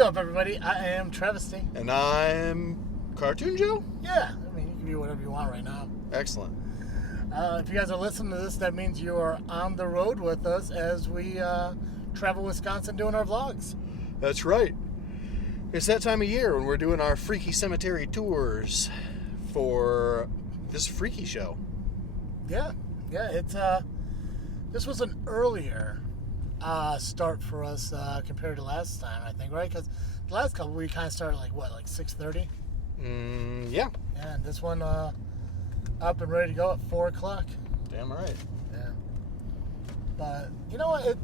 up, everybody? I am Travesty. And I'm Cartoon Joe? Yeah, I mean, you can be whatever you want right now. Excellent. If you guys are listening to this, that means you are on the road with us as we travel Wisconsin doing our vlogs. That's right. It's that time of year when we're doing our freaky cemetery tours for this freaky show. Yeah, it's this was an earlier start for us compared to last time, I think, right? Because the last couple we kind of started like 6:30. Yeah. And this one up and ready to go at 4 o'clock. Damn right. Yeah. But you know what?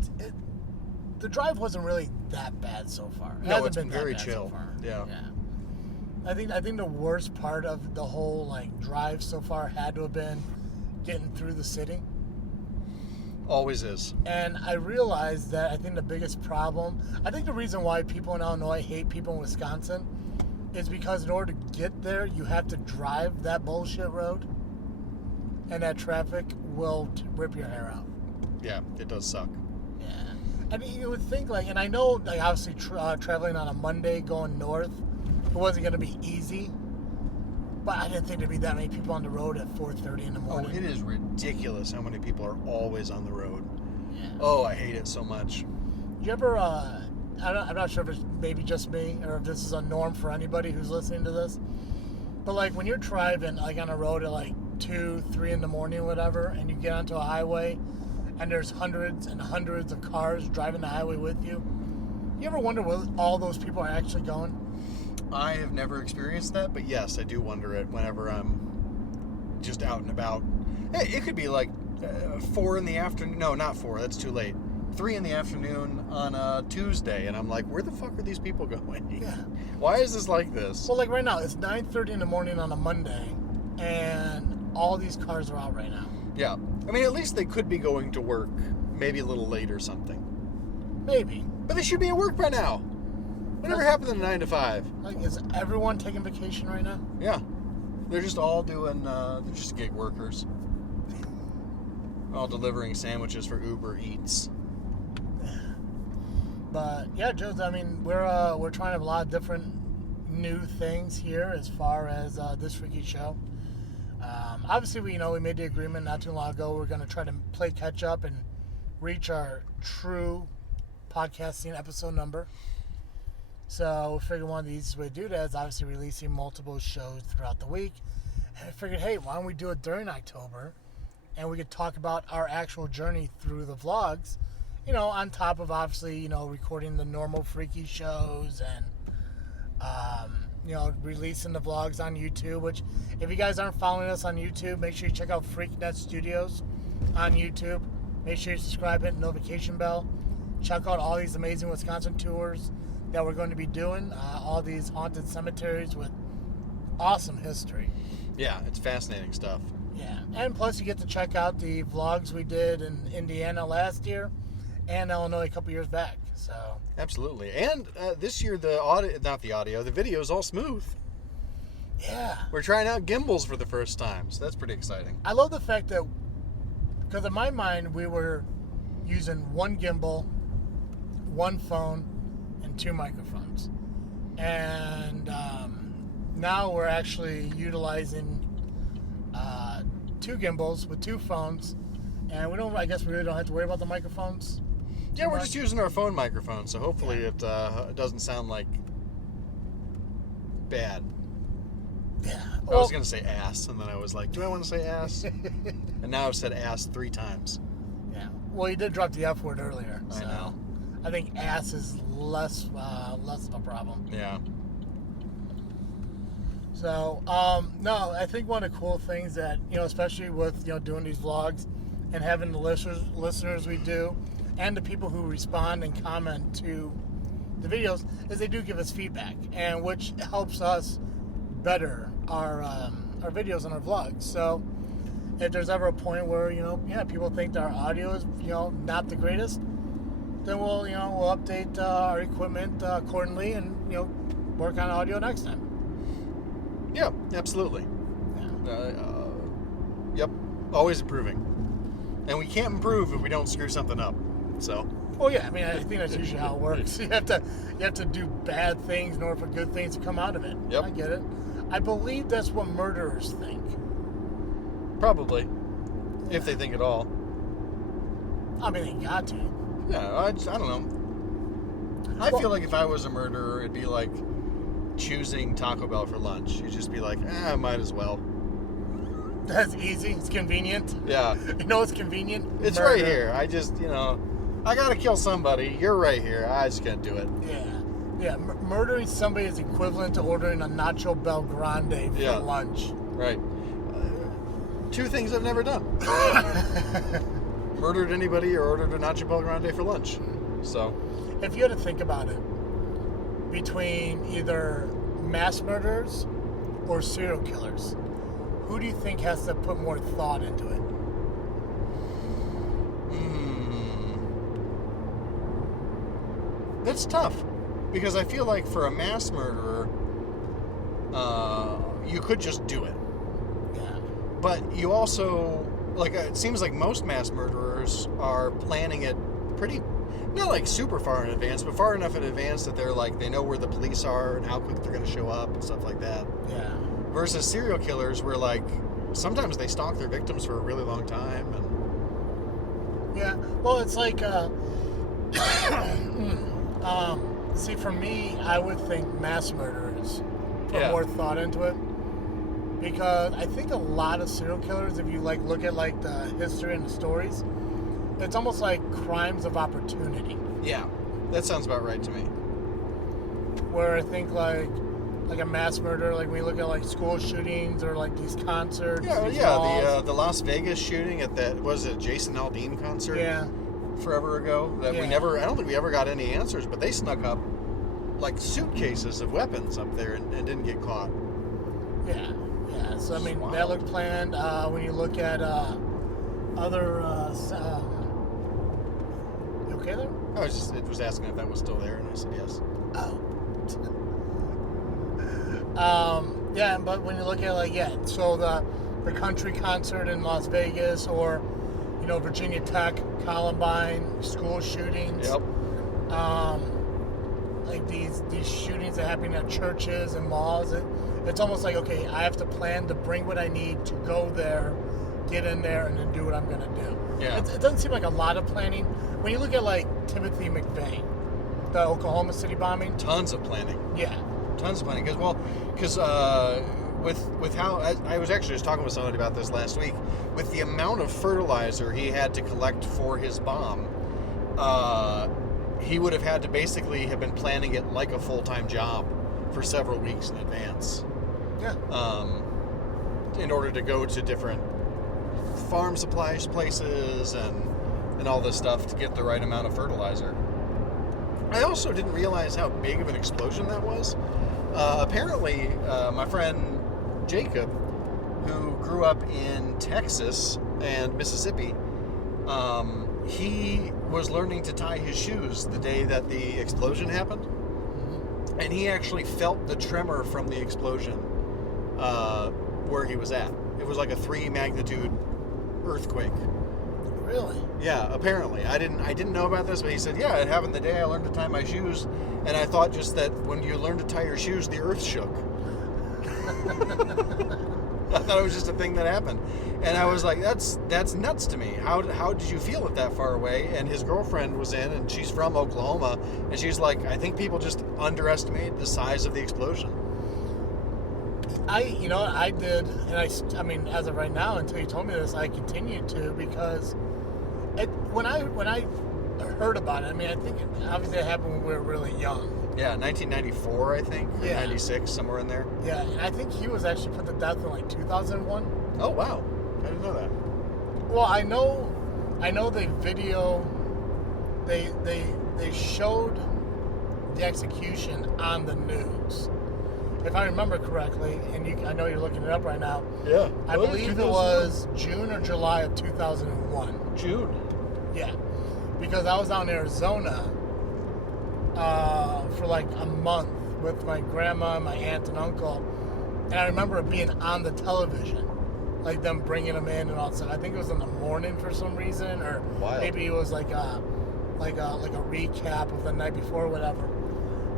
The drive wasn't really that bad so far. No, it's been very chill. So far. Yeah. I think the worst part of the whole drive so far had to have been getting through the city. Always is. And I realized that I think the biggest problem, I think the reason why people in Illinois hate people in Wisconsin is because in order to get there, you have to drive that bullshit road. And that traffic will rip your hair out. Yeah, it does suck. Yeah. I mean, you would think, and I know, obviously, traveling on a Monday going north, it wasn't going to be easy. But I didn't think there'd be that many people on the road at 4:30 in the morning. Oh, it is ridiculous how many people are always on the road. Yeah. Oh, I hate it so much. You ever, I'm not sure if it's maybe just me or if this is a norm for anybody who's listening to this, but when you're driving on a road at 2, 3 in the morning or whatever, and you get onto a highway and there's hundreds and hundreds of cars driving the highway with you, you ever wonder where all those people are actually going? I have never experienced that, but yes, I do wonder it whenever I'm just out and about. Hey, it could be 4 in the afternoon. No, not 4. That's too late. 3 in the afternoon on a Tuesday, and I'm like, where the fuck are these people going? Yeah. Why is this like this? Well, right now, it's 9:30 in the morning on a Monday, and all these cars are out right now. Yeah. I mean, at least they could be going to work maybe a little late or something. Maybe. But they should be at work by now. Whatever happened to the 9 to 5? Is everyone taking vacation right now? Yeah. They're just all doing, they're just gig workers. All delivering sandwiches for Uber Eats. But, yeah, Joe, I mean, we're trying a lot of different new things here as far as this freaky show. Obviously, we made the agreement not too long ago. We're going to try to play catch up and reach our true podcasting episode number. So we figured one of the easiest ways to do that is obviously releasing multiple shows throughout the week. And I figured, hey, why don't we do it during October? And we could talk about our actual journey through the vlogs, on top of obviously, recording the normal freaky shows and, releasing the vlogs on YouTube, which if you guys aren't following us on YouTube, make sure you check out Freaknet Studios on YouTube. Make sure you subscribe, hit the notification bell. Check out all these amazing Wisconsin tours that we're going to be doing, all these haunted cemeteries with awesome history. Yeah, it's fascinating stuff. Yeah, and plus you get to check out the vlogs we did in Indiana last year and Illinois a couple years back. So absolutely, and this year the video is all smooth. Yeah, we're trying out gimbals for the first time, so that's pretty exciting. I love the fact that, because in my mind we were using one gimbal, one phone, 2 microphones, and now we're actually utilizing 2 gimbals with 2 phones, and I guess we really don't have to worry about the microphones. Yeah, we're just using our phone microphone, so hopefully it doesn't sound bad. Yeah, I was gonna say ass, and then I was like, do I want to say ass? And now I've said ass 3 times. Yeah, well, you did drop the F word earlier, so I know. I think ass is less of a problem. Yeah. So, no, I think one of the cool things that, especially with, doing these vlogs and having the listeners we do and the people who respond and comment to the videos is they do give us feedback, and which helps us better our videos and our vlogs. So if there's ever a point where, people think that our audio is, not the greatest, then we'll update our equipment accordingly and, work on audio next time. Yeah, absolutely. Yeah. Yep, always improving. And we can't improve if we don't screw something up. So Well, yeah, I mean, I think that's usually how it works. You have to do bad things in order for good things to come out of it. Yep. I get it. I believe that's what murderers think. Probably. If they think at all. I mean, they got to. Yeah, I don't know. I feel like if I was a murderer, it'd be like choosing Taco Bell for lunch. You'd just be like, might as well. That's easy. It's convenient. Yeah. You know it's convenient? It's Murder. right here. I just, I gotta kill somebody. You're right here. I just can't do it. Yeah. Yeah, murdering somebody is equivalent to ordering a Nacho Bel Grande for lunch. Right. Two things I've never done. Murdered anybody or ordered a Nacho Bel Grande for lunch. So. If you had to think about it, between either mass murderers or serial killers, who do you think has to put more thought into it? That's tough. Because I feel like for a mass murderer, you could just do it. Yeah. But you also, it seems like most mass murderers are planning it pretty, not like super far in advance, but far enough in advance that they're they know where the police are and how quick they're going to show up and stuff like that. Yeah. Versus serial killers where, sometimes they stalk their victims for a really long time. And yeah. Well, it's like, see, for me, I would think mass murderers put more thought into it. Because I think a lot of serial killers, if you look at the history and the stories, it's almost like crimes of opportunity. Yeah, that sounds about right to me. Where I think like a mass murder, when you look at school shootings or these concerts. Yeah, the Las Vegas shooting at that, was it Jason Aldean concert? Yeah. Forever ago that I don't think we ever got any answers, but they snuck up suitcases of weapons up there and didn't get caught. Yeah. So I mean, that looked planned. When you look at other, you okay there? It was asking if that was still there, and I said yes. Oh. Yeah, but when you look at so the country concert in Las Vegas, or Virginia Tech, Columbine, school shootings. Yep. These shootings that happen at churches and malls. It's almost okay, I have to plan to bring what I need to go there, get in there, and then do what I'm going to do. Yeah. It doesn't seem like a lot of planning. When you look at Timothy McVeigh, the Oklahoma City bombing. Tons of planning. Yeah. Tons of planning. Because with how I was actually just talking with somebody about this last week, with the amount of fertilizer he had to collect for his bomb, he would have had to basically have been planning it like a full-time job for several weeks in advance. Yeah. In order to go to different farm supplies places and all this stuff to get the right amount of fertilizer. I also didn't realize how big of an explosion that was. Apparently, my friend Jacob, who grew up in Texas and Mississippi, he was learning to tie his shoes the day that the explosion happened. Mm-hmm. And he actually felt the tremor from the explosion where he was at. It was like a 3 magnitude earthquake. Really? Yeah, apparently. I didn't know about this, but he said, yeah, it happened the day I learned to tie my shoes, and I thought just that when you learn to tie your shoes, the earth shook. I thought it was just a thing that happened. And I was like, that's nuts to me. How did you feel it that far away? And his girlfriend was in, and she's from Oklahoma, and she's like, I think people just underestimate the size of the explosion. I did, and I mean, as of right now, until you told me this, I continued to, because when I heard about it, I mean, I think obviously it happened when we were really young. Yeah, 1994, I think, or yeah. 96, somewhere in there. Yeah, and I think he was actually put to death in 2001. Oh wow, I didn't know that. Well, I know the video. They showed the execution on the news. If I remember correctly, and I know you're looking it up right now. Yeah. I believe it was June or July of 2001. June. Yeah. Because I was down in Arizona for a month with my grandma and my aunt and uncle. And I remember it being on the television. Them bringing them in and all that stuff. I think it was in the morning for some reason, or Wild. maybe it was like a recap of the night before or whatever.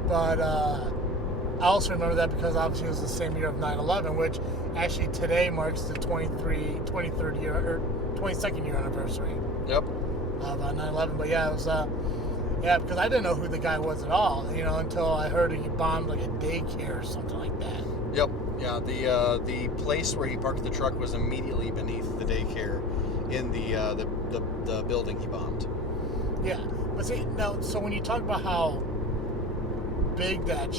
But I also remember that because obviously it was the same year of 9/11, which actually today marks the 23rd year or 22nd year anniversary. Yep. Of 9/11. But yeah, it was because I didn't know who the guy was at all, until I heard he bombed like a daycare or something like that. Yep. Yeah. The place where he parked the truck was immediately beneath the daycare in the building he bombed. Yeah, but see now, so when you talk about how big that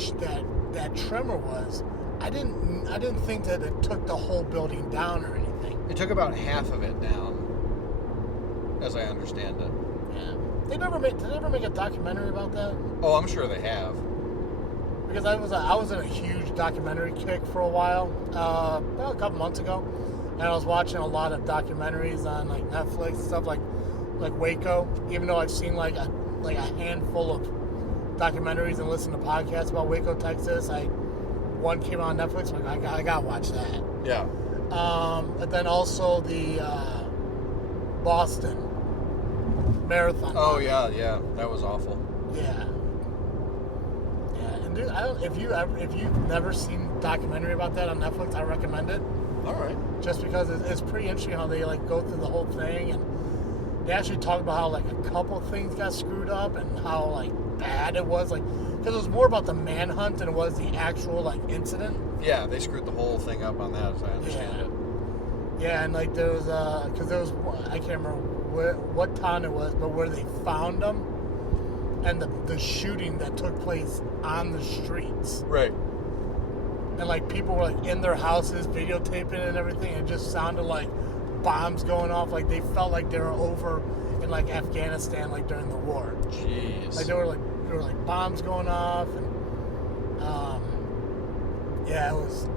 tremor was, I didn't think that it took the whole building down or anything. It took about half of it down, as I understand it. Yeah. Did they ever make a documentary about that? Oh, I'm sure they have. Because I was in a huge documentary kick for a while, about a couple months ago, and I was watching a lot of documentaries on like Netflix and stuff like Waco. Even though I've seen like a handful of documentaries and listened to podcasts about Waco, Texas, one came on Netflix. Like I gotta watch that. Yeah. But then also the Boston Marathon. Oh yeah, that was awful. Yeah. And dude, if you've never seen a documentary about that on Netflix, I recommend it. All right. Just because it's pretty interesting how they like go through the whole thing, and they actually talk about how like a couple things got screwed up and how like bad it was, like because it was more about the manhunt than it was the actual like incident. Yeah, they screwed the whole thing up on that, as I understand it. Yeah, and like there was because there was, I can't remember what town it was, but where they found them, and the shooting that took place on the streets. Right. And like people were like in their houses videotaping and everything. It just sounded like bombs going off. Like they felt like they were over in like Afghanistan, like during the war. Jeez. Like there were like bombs going off, and yeah, it was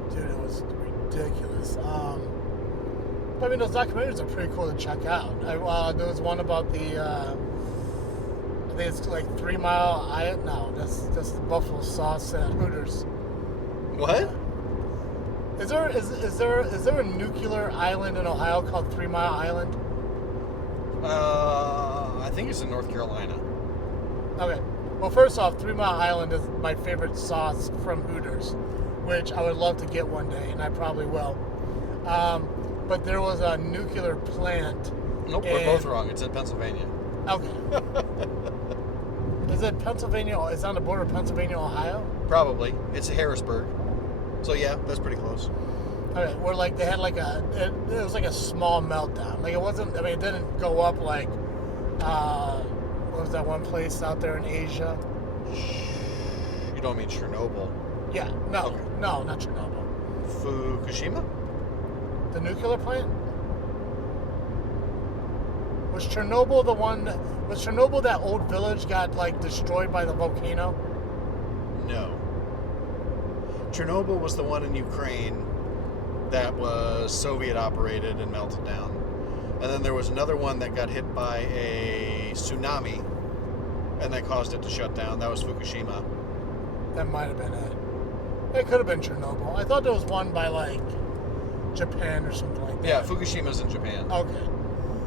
ridiculous. But I mean, those documentaries are pretty cool to check out. There was one about the I think it's like 3 Mile Island. No, that's the buffalo sauce at Hooters. What? Is there a nuclear island in Ohio called 3 Mile Island? I think it's in North Carolina. Okay. Well, first off, 3 Mile Island is my favorite sauce from Hooters, which I would love to get one day, and I probably will. But there was a nuclear plant. Nope, we're both wrong. It's in Pennsylvania. Okay. Is it Pennsylvania? It's on the border of Pennsylvania, Ohio? Probably. It's Harrisburg. So yeah, that's pretty close. Okay, where like they had like it was like a small meltdown. Like it wasn't. I mean, it didn't go up like what was that one place out there in Asia? You don't mean Chernobyl? Yeah. No. Okay. No, not Chernobyl. Fukushima? The nuclear plant? Was Chernobyl the one? Was Chernobyl that old village got like destroyed by the volcano? No. Chernobyl was the one in Ukraine that was Soviet operated and melted down. And then there was another one that got hit by a tsunami and that caused it to shut down. That was Fukushima. That might have been it. It could have been Chernobyl. I thought there was one by like Japan or something like that. Yeah, Fukushima's in Japan. Okay.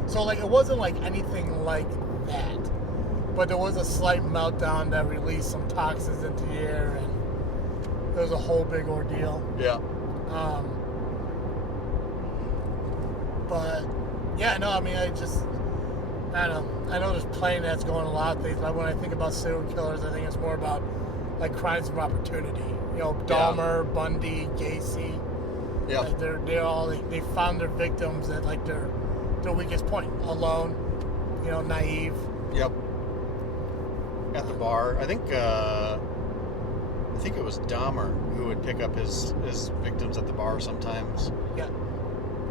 So like it wasn't like anything like that. But there was a slight meltdown that released some toxins into the air, and it was a whole big ordeal. Yeah. But yeah, no, I mean, I don't know. I know there's playing that's going a lot of things, but when I think about serial killers, I think it's more about like crimes of opportunity. You know, Dahmer, Bundy, Gacy. Yeah. Like they're all they found their victims at like their weakest point, alone, you know, naive. Yep. At the bar, I think it was Dahmer who would pick up his victims at the bar sometimes. Yeah.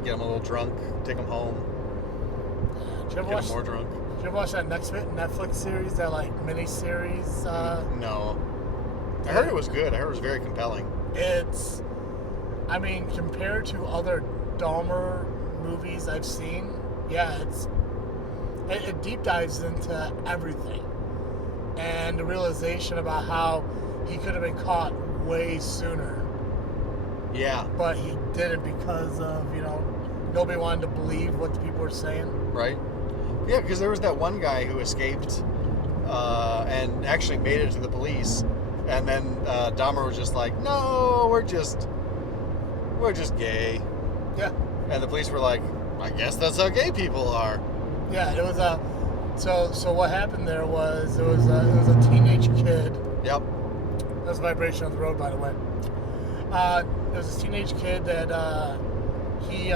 Get them a little drunk, take them home. Get them more drunk. Did you ever watch that Netflix series, that like mini series? No. I heard it was good. I heard it was very compelling. It's, I mean, compared to other Dahmer movies I've seen, yeah, it deep dives into everything. And the realization about how he could have been caught way sooner. Yeah. But he didn't because of, you know, nobody wanted to believe what the people were saying. Right. Yeah, because there was that one guy who escaped and actually made it to the police. And then Dahmer was just like, no, we're just gay. Yeah. And the police were like, I guess that's how gay people are. Yeah, it was so what happened there was it was a teenage kid. Yep. That's vibration on the road, by the way. There was a teenage kid that he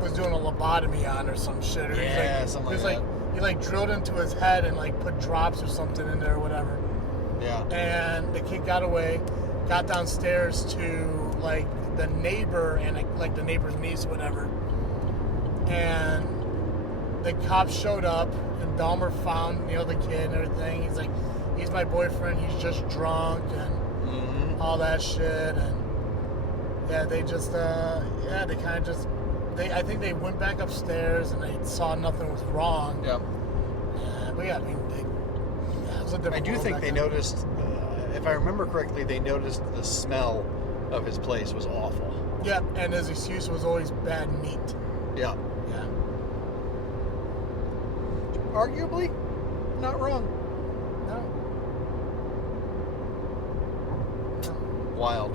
was doing a lobotomy on or some shit. Or Yeah, something like that. He like drilled into his head and like put drops or something in there or whatever. Yeah. And the kid got away, got downstairs to like the neighbor and like the neighbor's niece or whatever. And the cops showed up and Dahmer found, the kid and everything. He's like, he's my boyfriend, he's just drunk and all that shit. And yeah, they just I think they went back upstairs and they saw nothing was wrong. Yep. But yeah, I mean, it was a different I do world think back they then. noticed, if I remember correctly, they noticed the smell of his place was awful. Yeah, and his excuse was always bad meat. Yeah. Yeah. Arguably, not wrong. No. Wild.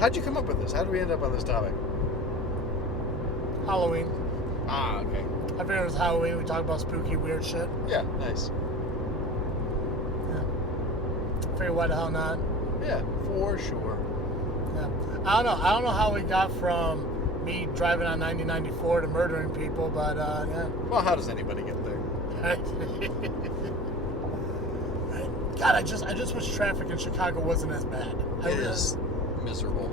How'd you come up with this? How did we end up on this topic? Halloween. Ah, okay. I figured it was Halloween. We talked about spooky, weird shit. Yeah, nice. Yeah. Figured why the hell not? Yeah, for sure. Yeah. I don't know how we got from me driving on 9094 to murdering people, but yeah. Well, how does anybody get there? God, I just wish traffic in Chicago wasn't as bad. It is miserable.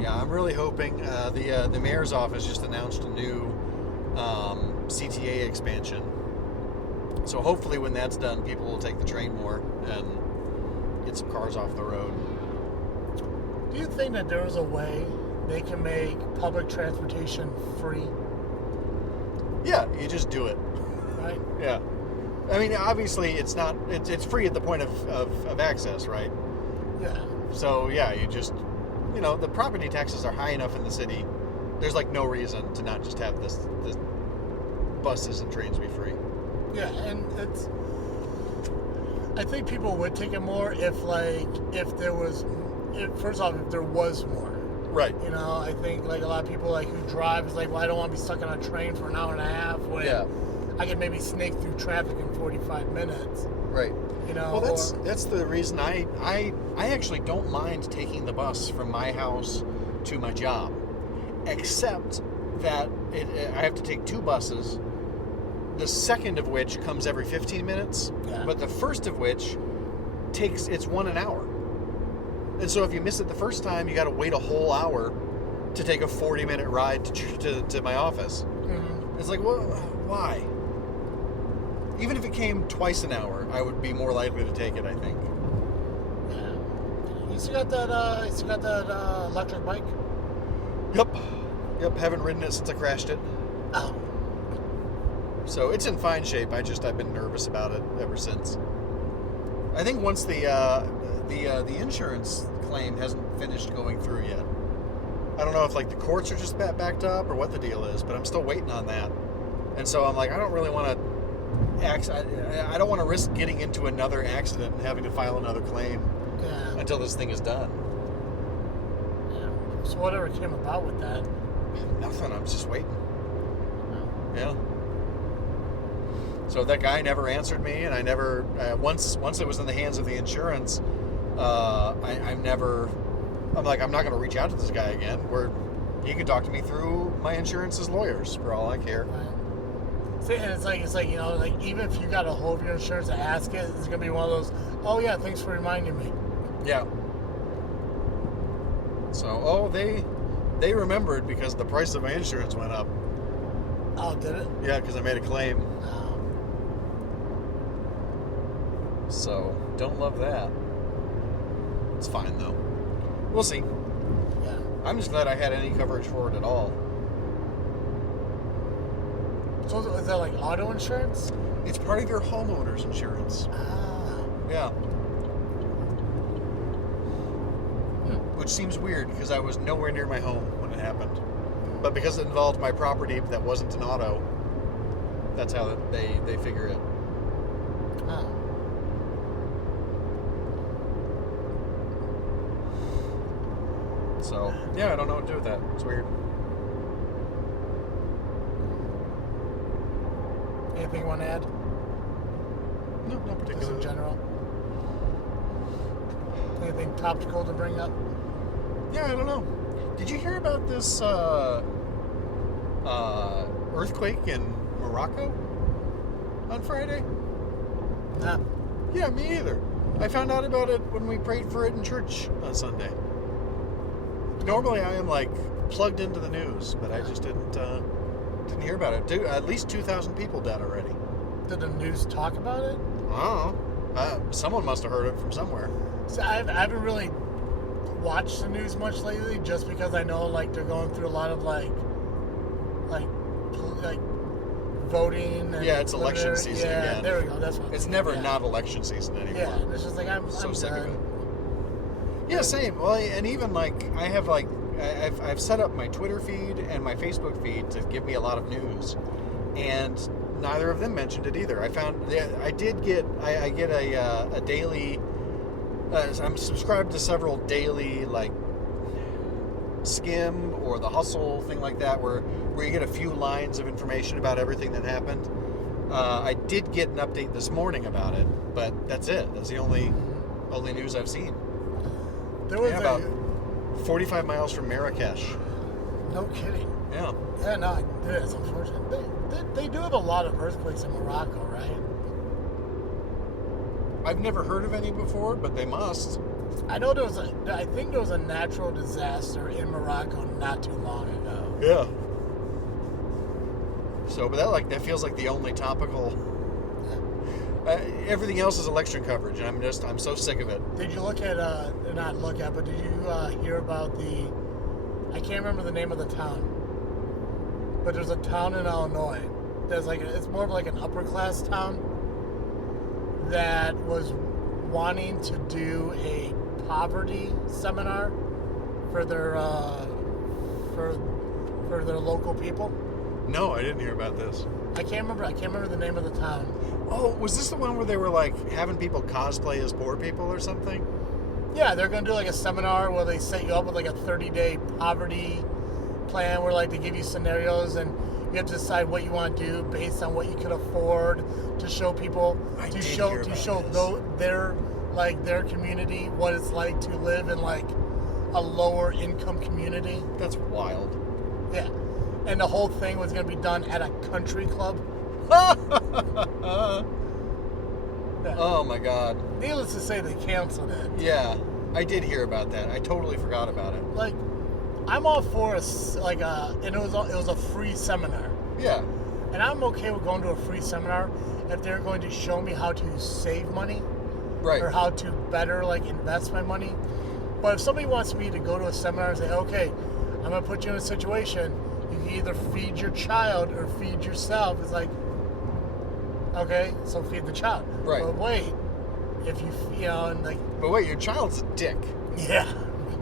Yeah, I'm really hoping the mayor's office just announced a new CTA expansion. So hopefully when that's done, people will take the train more and get some cars off the road. Do you think that there is a way they can make public transportation free? Yeah, you just do it. Right? Yeah. I mean, obviously it's not, it's free at the point of access, right? Yeah. So yeah, you just, the property taxes are high enough in the city. There's like no reason to not just have this buses and trains be free. Yeah, and I think people would take it more if there was more. Right. I think like a lot of people like who drive is like, well, I don't want to be stuck on a train for an hour and a half when I can maybe snake through traffic in 45 minutes. Right. Well, that's the reason I actually don't mind taking the bus from my house to my job, except that I have to take two buses, the second of which comes every 15 minutes, but the first of which it's 1 hour. And so if you miss it the first time, you got to wait a whole hour to take a 40-minute ride to my office. Mm-hmm. It's like, well, why? Even if it came twice an hour, I would be more likely to take it, I think. Yeah. You still got that electric bike? Yep. Haven't ridden it since I crashed it. Oh. So it's in fine shape. I've been nervous about it ever since. I think once the insurance claim hasn't finished going through yet. I don't know if like the courts are just backed up or what the deal is, but I'm still waiting on that. And so I'm like, I don't really want to I don't want to risk getting into another accident and having to file another claim until this thing is done. Yeah. So whatever came about with that? Nothing. I'm just waiting. Yeah. So that guy never answered me, and I never. Once it was in the hands of the insurance, I'm like, I'm not going to reach out to this guy again. He can talk to me through my insurance's lawyers for all I care. Right. See, and it's like like even if you got a hold of your insurance to ask it, it's gonna be one of those. Oh yeah, thanks for reminding me. Yeah. So they remembered because the price of my insurance went up. Oh, did it? Yeah, because I made a claim. Oh. So don't love that. It's fine though. We'll see. Yeah. I'm just glad I had any coverage for it at all. So is that like auto insurance? It's part of your homeowner's insurance. Ah. Yeah. Which seems weird because I was nowhere near my home when it happened. But because it involved my property that wasn't an auto, that's how they figure it. Oh. So, yeah, I don't know what to do with that. It's weird. Anything you want to add? No, not Just particularly. in general. Anything topical to bring up? Yeah, I don't know. Did you hear about this earthquake in Morocco on Friday? Nah. Yeah, me either. I found out about it when we prayed for it in church on Sunday. Normally, I am like plugged into the news, but I just didn't hear about it. At least 2,000 people dead already. Did the news talk about it? I don't know. Someone must have heard it from somewhere. So I haven't really watched the news much lately, just because I know like they're going through a lot of like voting. And Yeah, it's election preliminary- season yeah, again. there we go. That's what. It's never yeah. not election season anymore. Yeah, it's just like I'm Sick of done. it. Yeah, same. Well, and even like I have like I've set up my Twitter feed and my Facebook feed to give me a lot of news, and neither of them mentioned it either. I found I get a daily. I'm subscribed to several daily like Skim or the Hustle thing like that, where you get a few lines of information about everything that happened. I did get an update this morning about it, but that's it. That's the only news I've seen. There was about 45 miles from Marrakesh. no kidding. Yeah. Yeah, no, it's unfortunate. They do have a lot of earthquakes in Morocco, right? I've never heard of any before, but they must. I know I think there was a natural disaster in Morocco not too long ago. Yeah. So, but that feels like the only topical. Everything else is election coverage, and I'm so sick of it. Did you look at but did you hear about I can't remember the name of the town, but there's a town in Illinois that's it's more of like an upper class town that was wanting to do a poverty seminar for their local people. No, I didn't hear about this. I can't remember the name of the town. Oh, was this the one where they were like having people cosplay as poor people or something? Yeah, they're going to do like a seminar where they set you up with like a 30-day poverty plan where like they give you scenarios and you have to decide what you want to do based on what you could afford to show people, to show their community what it's like to live in like a lower income community. That's wild. Yeah. And the whole thing was going to be done at a country club. Yeah. Oh my God. Needless to say, they canceled it. Yeah, I did hear about that. I totally forgot about it. Like, I'm all for and it was a free seminar. Yeah. And I'm okay with going to a free seminar if they're going to show me how to save money, Right. or how to better invest my money. But if somebody wants me to go to a seminar and say, okay, I'm gonna put you in a situation, you can either feed your child or feed yourself, it's like, okay, so feed the child. Right. But wait, if you But wait, your child's a dick. yeah.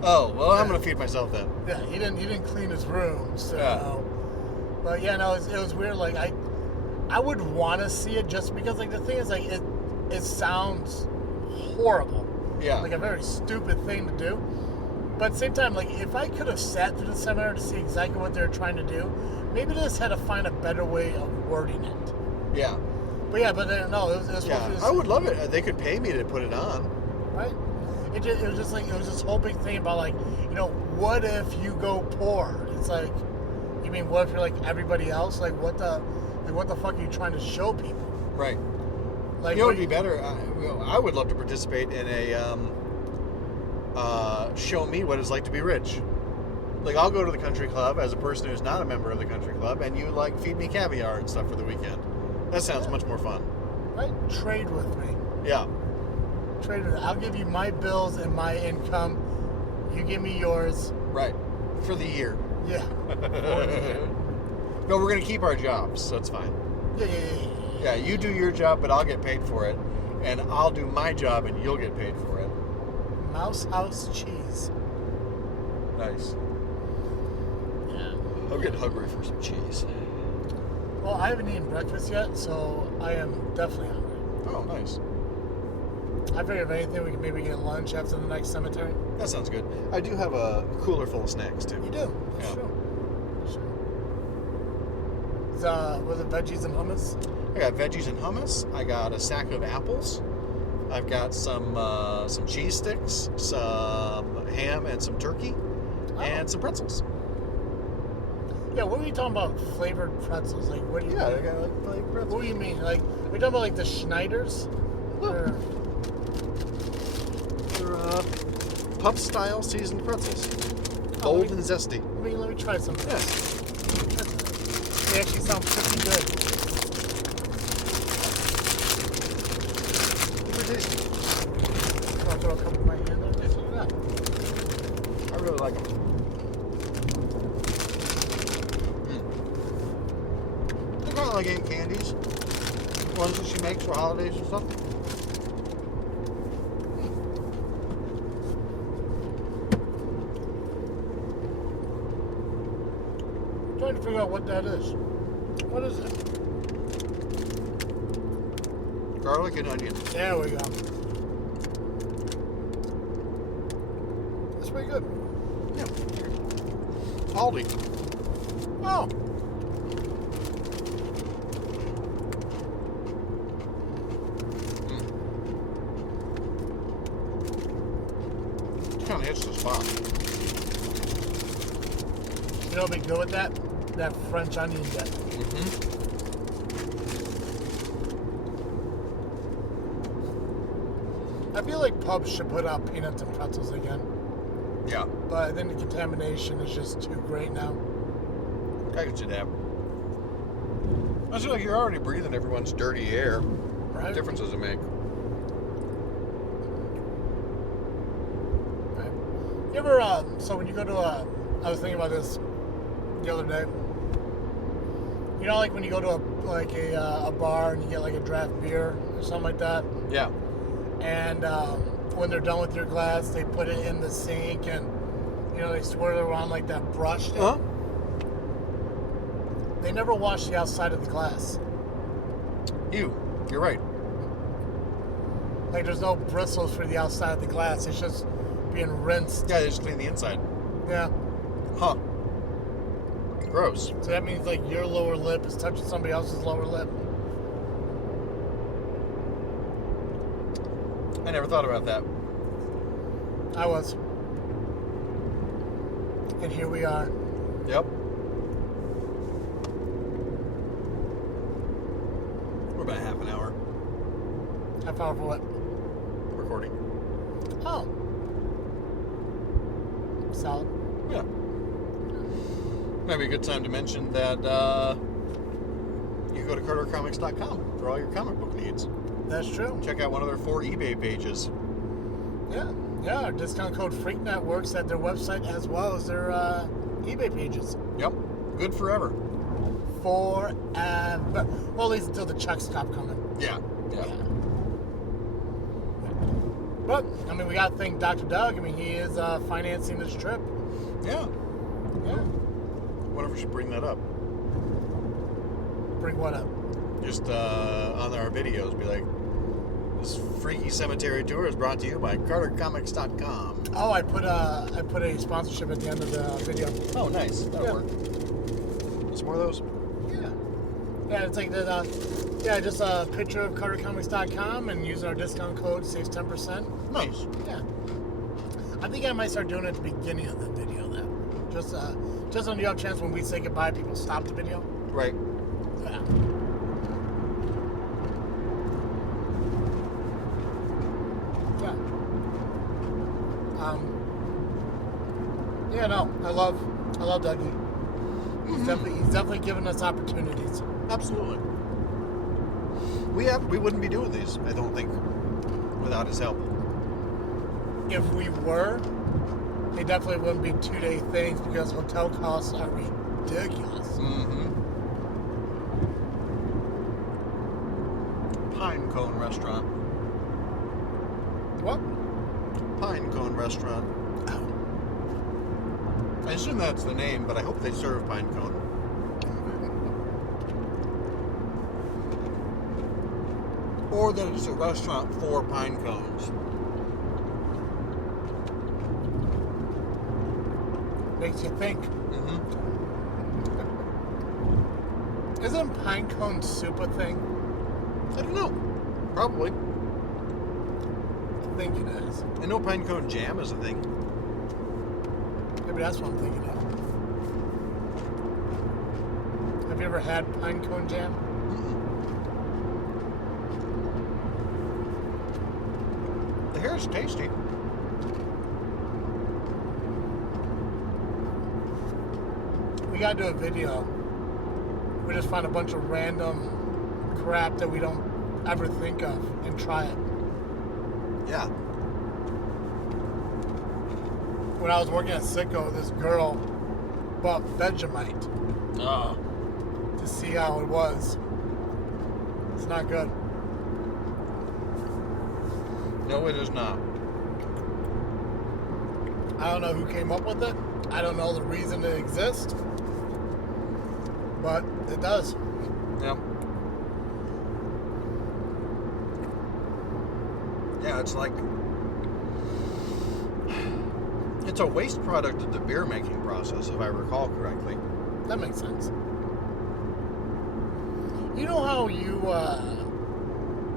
Oh, well, I'm gonna feed myself then. Yeah, he didn't clean his room, so. Yeah. But yeah, no, it was weird. Like I would want to see it just because the thing is it sounds horrible. Yeah. Like a very stupid thing to do. But at the same time, if I could have sat through the seminar to see exactly what they're trying to do, maybe they just had to find a better way of wording it. Yeah. But yeah, no, it was Yeah. I would love it. They could pay me to put it on. right. It was just this whole big thing about what if you go poor? It's like, you mean what if you're like everybody else? What the fuck are you trying to show people? Right. Like, You know what would be better? I would love to participate in a show me what it's like to be rich. Like, I'll go to the country club as a person who's not a member of the country club, and you feed me caviar and stuff for the weekend. That sounds much more fun. Right? Trade with me. Yeah. Trade with me. I'll give you my bills and my income. You give me yours. Right. For the year. Yeah. No, we're gonna keep our jobs, so it's fine. Yeah. Yeah, you do your job, but I'll get paid for it, and I'll do my job, and you'll get paid for it. Mouse house cheese. Nice. Yeah. I'm getting hungry for some cheese. Well, I haven't eaten breakfast yet, so I am definitely hungry. Oh, nice. I figure if anything, we can maybe get lunch after the next cemetery. That sounds good. I do have a cooler full of snacks, too. You do? Yeah. Sure. Was it veggies and hummus? I got veggies and hummus. I got a sack of apples. I've got some cheese sticks, some ham and some turkey, and some pretzels. Yeah, what were you talking about? Flavored pretzels? Like, what do you? Yeah, I got like pretzels. What do you mean? Like, are you talking about like the Schneiders? Or, They're puff-style seasoned pretzels. Bold and zesty. let me try some. Yeah. They actually sound pretty good. Super tasty. I'll throw a couple in my hand there. Just like that. I really like them. I kind of like eating candies. Ones that she makes for holidays and stuff. Trying to figure out what that is. What is it? Garlic and onion. There we go. That's pretty good. Yeah. Aldi. Oh. Kind of hits the spot. You know what'd be good with that? That French onion dip. Mm-hmm. I feel like pubs should put out peanuts and pretzels again. Yeah. But then the contamination is just too great now. I could see that. I feel like you're already breathing everyone's dirty air. Right? What difference does it make? Right. You ever, so when you go to I was thinking about this the other day. You know, like when you go to a bar and you get like a draft beer or something like that? Yeah. And when they're done with your glass, they put it in the sink and, you know, they swirl it around like that brush thing. Huh? They never wash the outside of the glass. You're right. Like there's no bristles for the outside of the glass. It's just being rinsed. Yeah, they just clean the inside. Yeah. Huh. Gross. So that means like your lower lip is touching somebody else's lower lip. I never thought about that. I was. And here we are. Yep. We're about half an hour Half hour for what? recording. Oh. Solid. Yeah. Might be a good time to mention that you can go to CarterComics.com for all your comic book needs. That's true. Check out one of their 4 eBay pages. Yeah. Yeah. Our discount code Freaknet works at their website as well as their eBay pages. Yep. Good forever. Forever. Well, at least until the checks stop coming. Yeah. Yeah. But, I mean, we got to thank Dr. Doug. I mean, he is financing this trip. Yeah. Yeah. Wonder if we should bring that up. Bring what up? Just on our videos, be like, this freaky cemetery tour is brought to you by CarterComics.com. Oh, I put a sponsorship at the end of the video. Oh, nice. That'll work. Some more of those? Yeah. Yeah, it's like that. Just a picture of CarterComics.com and using our discount code saves 10%. Nice. Yeah. I think I might start doing it at the beginning of the video, though. Just on the off chance when we say goodbye, people stop the video. Right. Yeah. Yeah. No, I love Dougie. He's definitely given us opportunities. Absolutely. We wouldn't be doing these, I don't think, without his help. If we were, they definitely wouldn't be 2-day things because hotel costs are ridiculous. Mm-hmm. Pine Cone Restaurant. What? Pine Cone Restaurant. Oh. I assume that's the name, but I hope they serve pine cone. Or that it's a restaurant for pine cones. Makes you think. Mm-hmm. Isn't pine cone soup a thing? I don't know. Probably. I think it is. I know pine cone jam is a thing. Maybe that's what I'm thinking of. Have you ever had pine cone jam? The hair is tasty. We gotta do a video. We just find a bunch of random crap that we don't ever think of and try it. Yeah. When I was working at Sicko, this girl bought Vegemite Oh. to see how it was. It's not good. No, it is not. I don't know who came up with it. I don't know the reason it exists. But it does. Yep. Yeah, it's like it's a waste product of the beer making process, if I recall correctly. That makes sense. You know how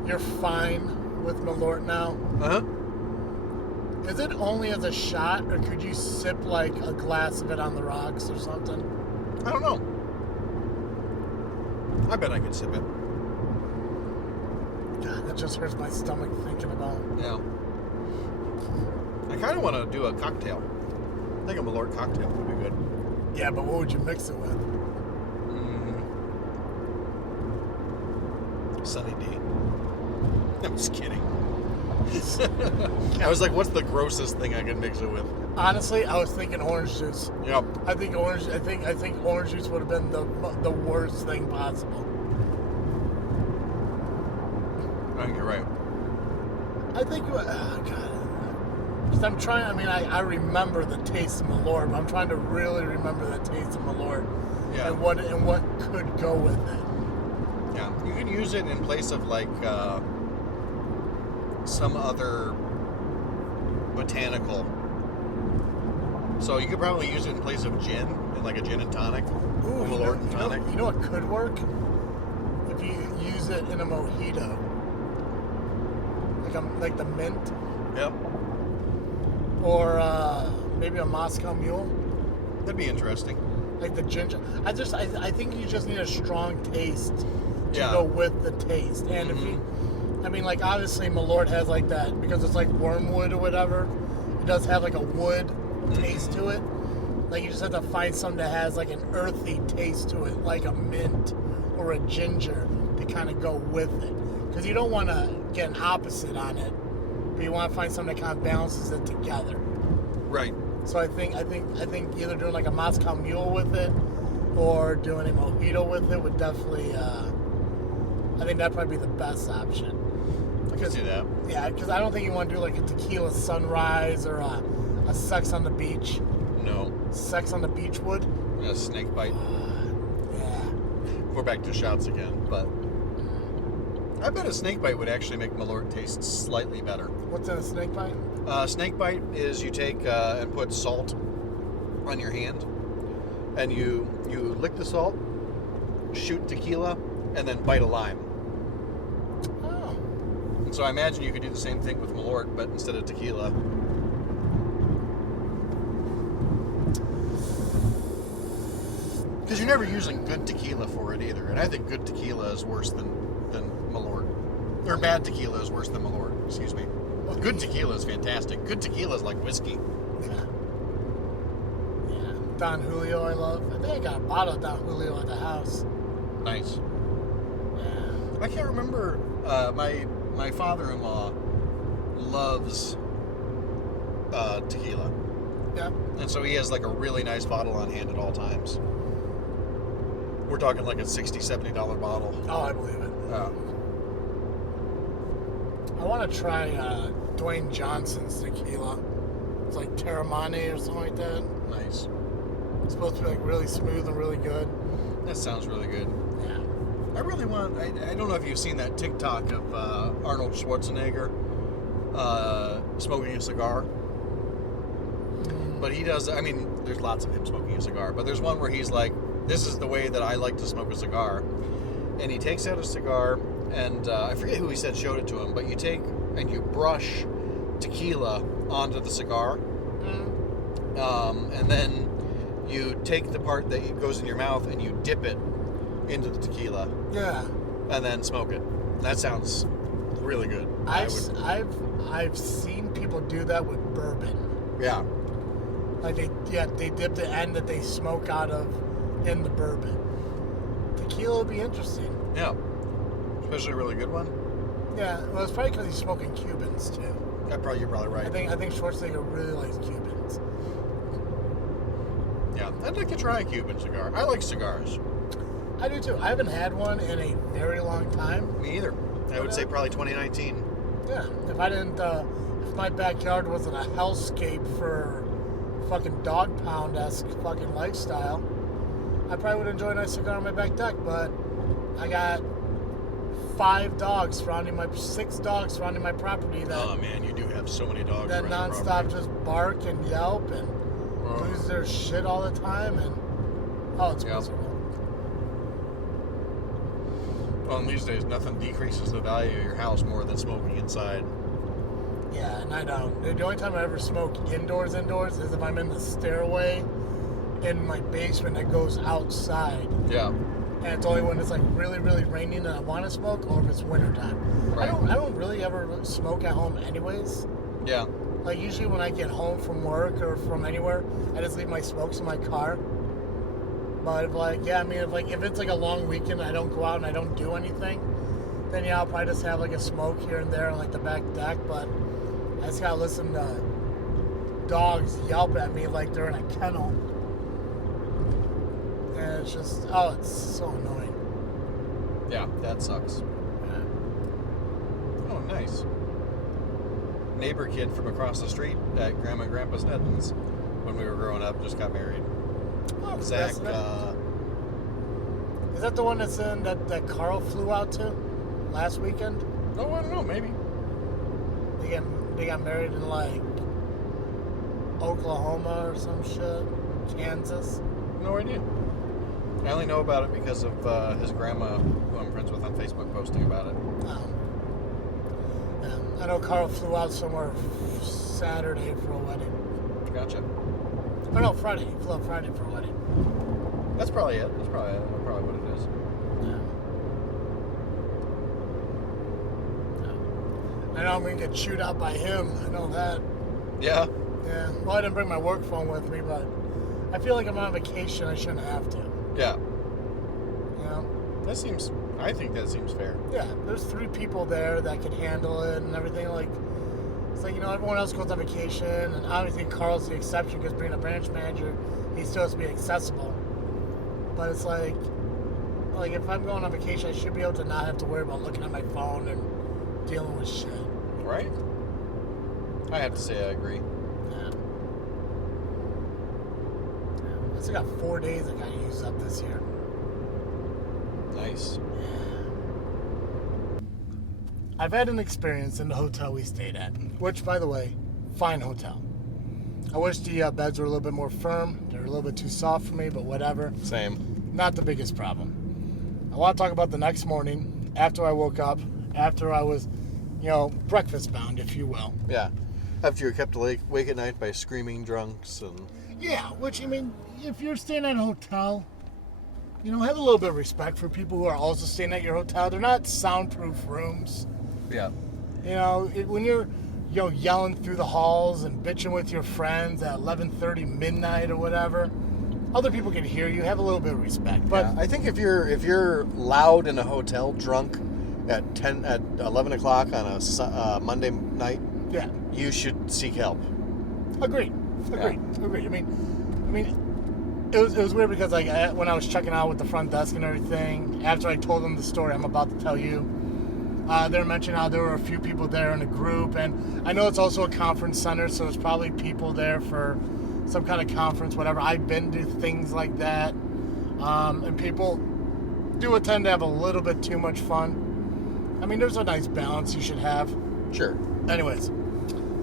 you're fine with Malort now? Uh-huh. Is it only as a shot, or could you sip like a glass of it on the rocks or something? I don't know. I bet I could sip it. God, that just hurts my stomach thinking about it. Yeah. I kind of want to do a cocktail. I think a Malort cocktail would be good. Yeah, but what would you mix it with? Sunny D. I'm just kidding. I was like, what's the grossest thing I can mix it with? Honestly, I was thinking orange juice. Yep. I think orange juice would have been the worst thing possible. I think you're right. I think, oh God. 'Cause I'm trying, I remember the taste of Malort, but I'm trying to really remember the taste of Malort. Yeah. And what could go with it. Yeah. You can use it in place of like some other botanical. So you could probably use it in place of gin, in like a gin and tonic. Ooh, a Malort and tonic. You know what could work? If you use it in a mojito. Like the mint. Yep. Or maybe a Moscow Mule. That'd be interesting. Like the ginger. I think you just need a strong taste to Yeah. go with the taste. And if you, like obviously Malort has like that, because it's like wormwood or whatever, it does have like a wood taste to it. Like you just have to find something that has like an earthy taste to it, like a mint or a ginger, to kind of go with it. Because you don't want to get an opposite on it, but you want to find something that kind of balances it together. Right. So I think either doing like a Moscow Mule with it or doing a mojito with it would definitely, I think that'd probably be the best option. I can see that. Yeah, because I don't think you want to do like a tequila sunrise or a sex on the beach. No. Sex on the beach would? A snake bite. Yeah. We're back to shots again, but I bet a snake bite would actually make Malort taste slightly better. What's in a snake bite? Snake bite is you take and put salt on your hand, and you lick the salt, shoot tequila, and then bite a lime. Oh. And so I imagine you could do the same thing with Malort, but instead of tequila. Because you're never using good tequila for it either, and I think good tequila is worse than Malort. Or bad tequila is worse than Malort, excuse me. Good tequila is fantastic. Good tequila is like whiskey. Yeah. Yeah. Don Julio I love. I think I got a bottle of Don Julio at the house. Nice. Yeah. I can't remember. My father-in-law loves tequila. Yeah. And so he has like a really nice bottle on hand at all times. We're talking like a $60, $70 bottle. Oh, I believe it. I want to try Dwayne Johnson's tequila. It's like Terramane or something like that. Nice. It's supposed to be like really smooth and really good. That sounds really good. Yeah. I really want. I don't know if you've seen that TikTok of Arnold Schwarzenegger smoking a cigar. But he does. I mean, there's lots of him smoking a cigar. But there's one where he's like, "This is the way that I like to smoke a cigar," and he takes out a cigar, and I forget who he said showed it to him. But you take and you brush tequila onto the cigar, and then you take the part that goes in your mouth and you dip it into the tequila. Yeah. And then smoke it. That sounds really good. I've seen people do that with bourbon. Yeah. Like they dip the end that they smoke out of in the bourbon. Tequila would be interesting. Yeah. Especially a really good one. Yeah, well, it's probably because he's smoking Cubans too. You're probably right. I think Schwarzenegger really likes Cubans. Yeah, I'd like to try a Cuban cigar. I like cigars. I do too. I haven't had one in a very long time. Me either. I would say probably 2019. Yeah, if my backyard wasn't a hellscape for fucking dog pound-esque fucking lifestyle, I probably would enjoy a nice cigar on my back deck, but I got 6 dogs surrounding my property that... Oh man, you do have so many dogs that around your nonstop property. just bark and yelp and lose their shit all the time, and it's miserable. Well, these days, nothing decreases the value of your house more than smoking inside. Yeah, and I don't. The only time I ever smoke indoors is if I'm in the stairway in my basement that goes outside. Yeah. And it's only when it's like really, really raining and I want to smoke, or if it's wintertime. Right. I don't really ever smoke at home anyways. Yeah. Like usually when I get home from work or from anywhere, I just leave my smokes in my car. But if it's like a long weekend and I don't go out and I don't do anything, then I'll probably just have like a smoke here and there on like the back deck. But I just gotta listen to dogs yelp at me like they're in a kennel. And it's just, it's so annoying. Yeah, that sucks. Yeah. Oh, nice. Neighbor kid from across the street at Grandma and Grandpa's Nedlands when we were growing up just got married. Oh, Zach, is that the one that's in that Carl flew out to last weekend? oh, I don't know, maybe. They got married in like Oklahoma or some shit, Kansas. No idea. I only know about it because of his grandma, who I'm friends with on Facebook, posting about it. Oh. Yeah, I know Carl flew out somewhere Saturday for a wedding. Gotcha. Oh no, Friday. He flew out Friday for a wedding. That's probably it. That's probably what it is. Yeah. I know I'm gonna get chewed out by him. I know that. Yeah. Yeah. Well, I didn't bring my work phone with me, but I feel like I'm on vacation. I shouldn't have to. Yeah. You know? I think that seems fair. Yeah. There's 3 people there that can handle it and everything. It's like, everyone else goes on vacation, and obviously Carl's the exception because being a branch manager, he still has to be accessible. But it's like if I'm going on vacation, I should be able to not have to worry about looking at my phone and dealing with shit. Right? I have to say I agree. Yeah. I still got 4 days I got to use up this year. Nice. I've had an experience in the hotel we stayed at, which, by the way, fine hotel. I wish the beds were a little bit more firm. They're a little bit too soft for me, but whatever. Same. Not the biggest problem. I want to talk about the next morning, after I woke up, after I was, breakfast bound, if you will. Yeah. After you were kept awake at night by screaming drunks and... Yeah, which, if you're staying at a hotel, have a little bit of respect for people who are also staying at your hotel. They're not soundproof rooms. Yeah. When you're, yelling through the halls and bitching with your friends at 11:30 midnight or whatever, other people can hear you. Have a little bit of respect. But yeah, I think if you're loud in a hotel, drunk at 11 o'clock on a Monday night, yeah, you should seek help. Agreed. Yeah. It was weird because when I was checking out with the front desk and everything, after I told them the story I'm about to tell you, they were mentioning how there were a few people there in a group, and I know it's also a conference center, so there's probably people there for some kind of conference, whatever. I've been to things like that. And people do tend to have a little bit too much fun. I mean, there's a nice balance you should have. Sure. Anyways,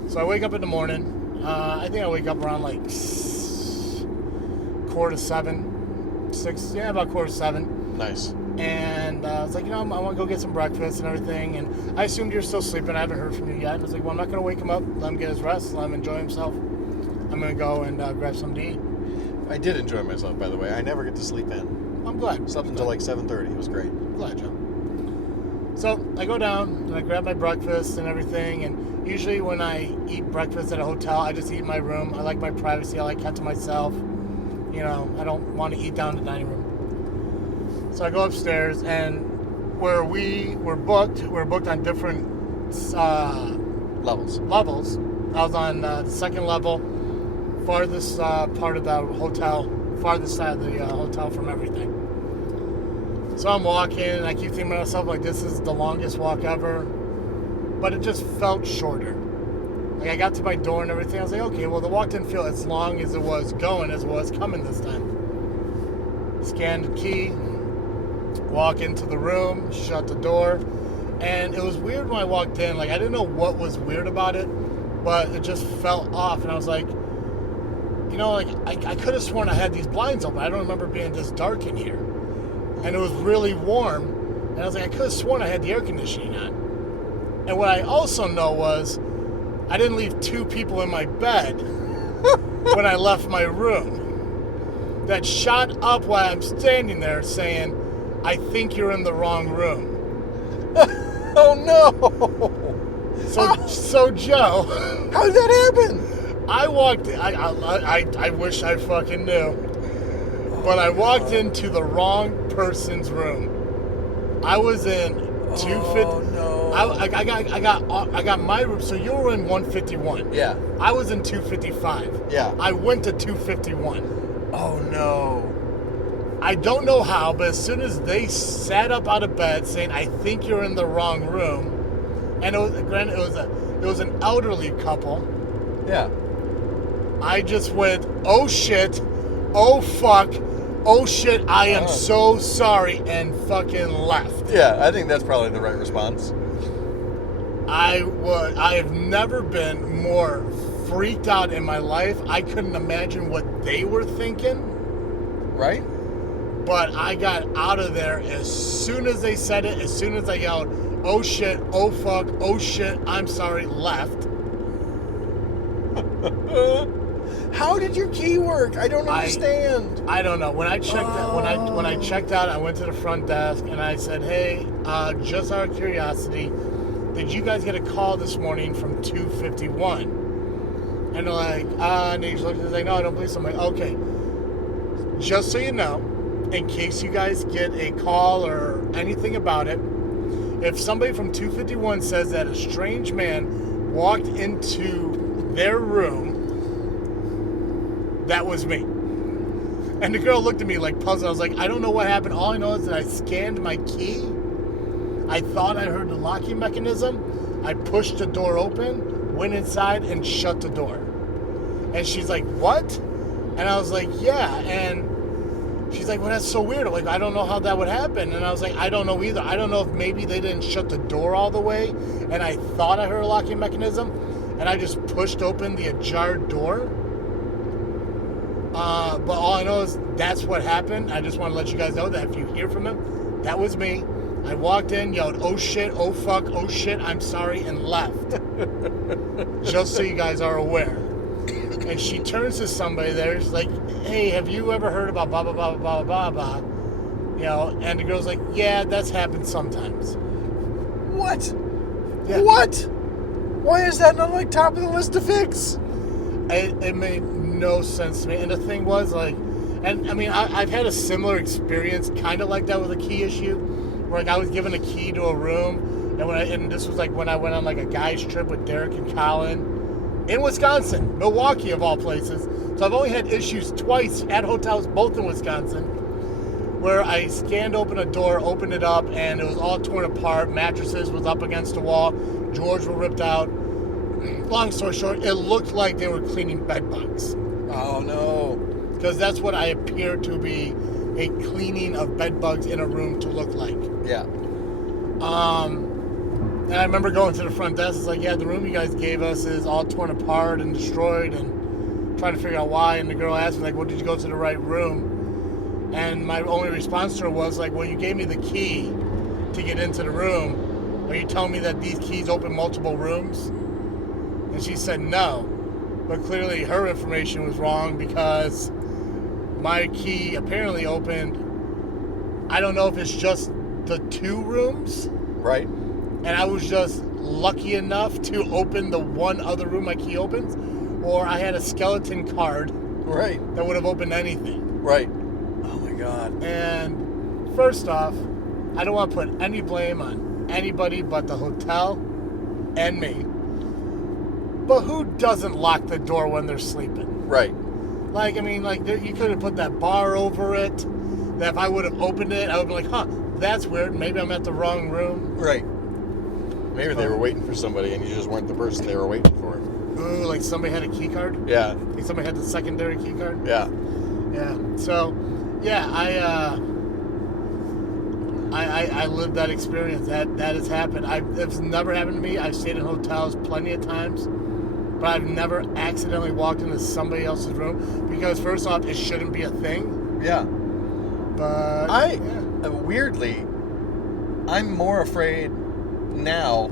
so I wake up in the morning. I think I wake up around like 6:45, 6. Yeah, about 6:45. Nice. And I was like, I want to go get some breakfast and everything. And I assumed you're still sleeping. I haven't heard from you yet. And I was like, well, I'm not going to wake him up. Let him get his rest. Let him enjoy himself. I'm going to go and grab something to eat. I did enjoy myself, by the way. I never get to sleep in. I'm glad. Slept until like 7:30. It was great. Glad, Joe. So I go down and I grab my breakfast and everything. And usually when I eat breakfast at a hotel, I just eat in my room. I like my privacy. I like that to myself. I don't want to eat down in the dining room. So I go upstairs, and where we're booked on different Levels. I was on the second level, farthest part of the hotel, farthest side of the hotel from everything. So I'm walking, and I keep thinking to myself, like, this is the longest walk ever, but it just felt shorter. Like, I got to my door and everything, I was like, okay, well, the walk didn't feel as long as it was going as it was coming this time. Scanned the key, walk into the room, shut the door, and it was weird when I walked in. Like, I didn't know what was weird about it, but it just felt off, and I was like, I could have sworn I had these blinds open. I don't remember being this dark in here, and it was really warm, and I was like, I could have sworn I had the air conditioning on. And what I also know was I didn't leave two people in my bed when I left my room that shot up while I'm standing there saying, I think you're in the wrong room. Oh no! So Joe, how did that happen? I walked. I wish I fucking knew, but I walked into the wrong person's room. I was in 250. Oh no! I got my room. So you were in 151. Yeah. I was in 255. Yeah. I went to 251. Oh no! I don't know how, but as soon as they sat up out of bed saying, I think you're in the wrong room, and it was an elderly couple. Yeah. I just went, oh shit, oh fuck, oh shit, I am so sorry, and fucking left. Yeah, I think that's probably the right response. I have never been more freaked out in my life. I couldn't imagine what they were thinking. Right? But I got out of there as soon as they said it, as soon as I yelled, oh shit, oh fuck, oh shit, I'm sorry, left. How did your key work? I don't understand. I don't know. When I checked when I checked out, I went to the front desk and I said, hey, just out of curiosity, did you guys get a call this morning from 251? And they're like, and they looked and like, no, I don't believe so. I'm like, okay. Just so you know, in case you guys get a call or anything about it, if somebody from 251 says that a strange man walked into their room, that was me. And the girl looked at me like puzzled. I was like, I don't know what happened. All I know is that I scanned my key. I thought I heard the locking mechanism. I pushed the door open, went inside, and shut the door. And she's like, what? And I was like, yeah. And she's like, well, that's so weird. I'm like, I don't know how that would happen. And I was like, I don't know either. I don't know if maybe they didn't shut the door all the way, and I thought I heard a locking mechanism, and I just pushed open the ajar door. But all I know is that's what happened. I just want to let you guys know that if you hear from him, that was me. I walked in, yelled, oh shit, oh fuck, oh shit, I'm sorry, and left. Just so you guys are aware. And she turns to somebody there. She's like, hey, have you ever heard about blah, blah, blah, blah, blah, blah? And the girl's like, yeah, that's happened sometimes. What? Yeah. What? Why is that not like top of the list to fix? It made no sense to me. And the thing was, like, and I mean, I've had a similar experience kind of like that with a key issue, where like I was given a key to a room, and this was like when I went on like a guy's trip with Derek and Colin in Wisconsin, Milwaukee of all places. So I've only had issues twice at hotels, both in Wisconsin, where I scanned open a door, opened it up, and it was all torn apart. Mattresses was up against the wall, drawers were ripped out. Long story short, it looked like they were cleaning bed bugs. Oh, no. Because that's what I appear to be a cleaning of bed bugs in a room to look like. Yeah. And I remember going to the front desk. It's like, yeah, the room you guys gave us is all torn apart and destroyed, and trying to figure out why. And the girl asked me, like, well, did you go to the right room? And my only response to her was like, well, you gave me the key to get into the room. Are you telling me that these keys open multiple rooms? And she said no. But clearly her information was wrong, because my key apparently opened, I don't know if it's just the 2 rooms. Right. And I was just lucky enough to open the one other room my key opens, or I had a skeleton card Right. that would have opened anything. Right. Oh my God. And first off, I don't want to put any blame on anybody but the hotel and me. But who doesn't lock the door when they're sleeping? Right. Like, I mean, like, you could have put that bar over it, that if I would have opened it, I would be like, huh, that's weird. Maybe I'm at the wrong room. Right. Maybe they were waiting for somebody and you just weren't the person they were waiting for. Ooh, like somebody had a key card? Yeah. Like somebody had the secondary key card? Yeah. Yeah. So, yeah, I lived that experience. That has happened. It's never happened to me. I've stayed in hotels plenty of times, but I've never accidentally walked into somebody else's room, because first off, it shouldn't be a thing. Yeah. But weirdly, I'm more afraid now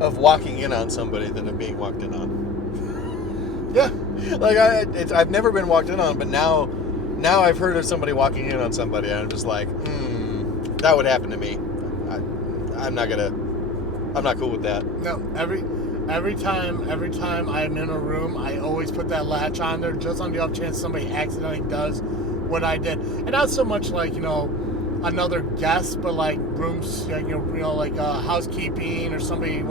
of walking in on somebody than of being walked in on. Yeah. Like I've never been walked in on, but now I've heard of somebody walking in on somebody, and I'm just like, that would happen to me. I'm not cool with that. No, every time I'm in a room, I always put that latch on there, just on the off chance somebody accidentally does what I did. And not so much like, another guest, but like rooms, like housekeeping or somebody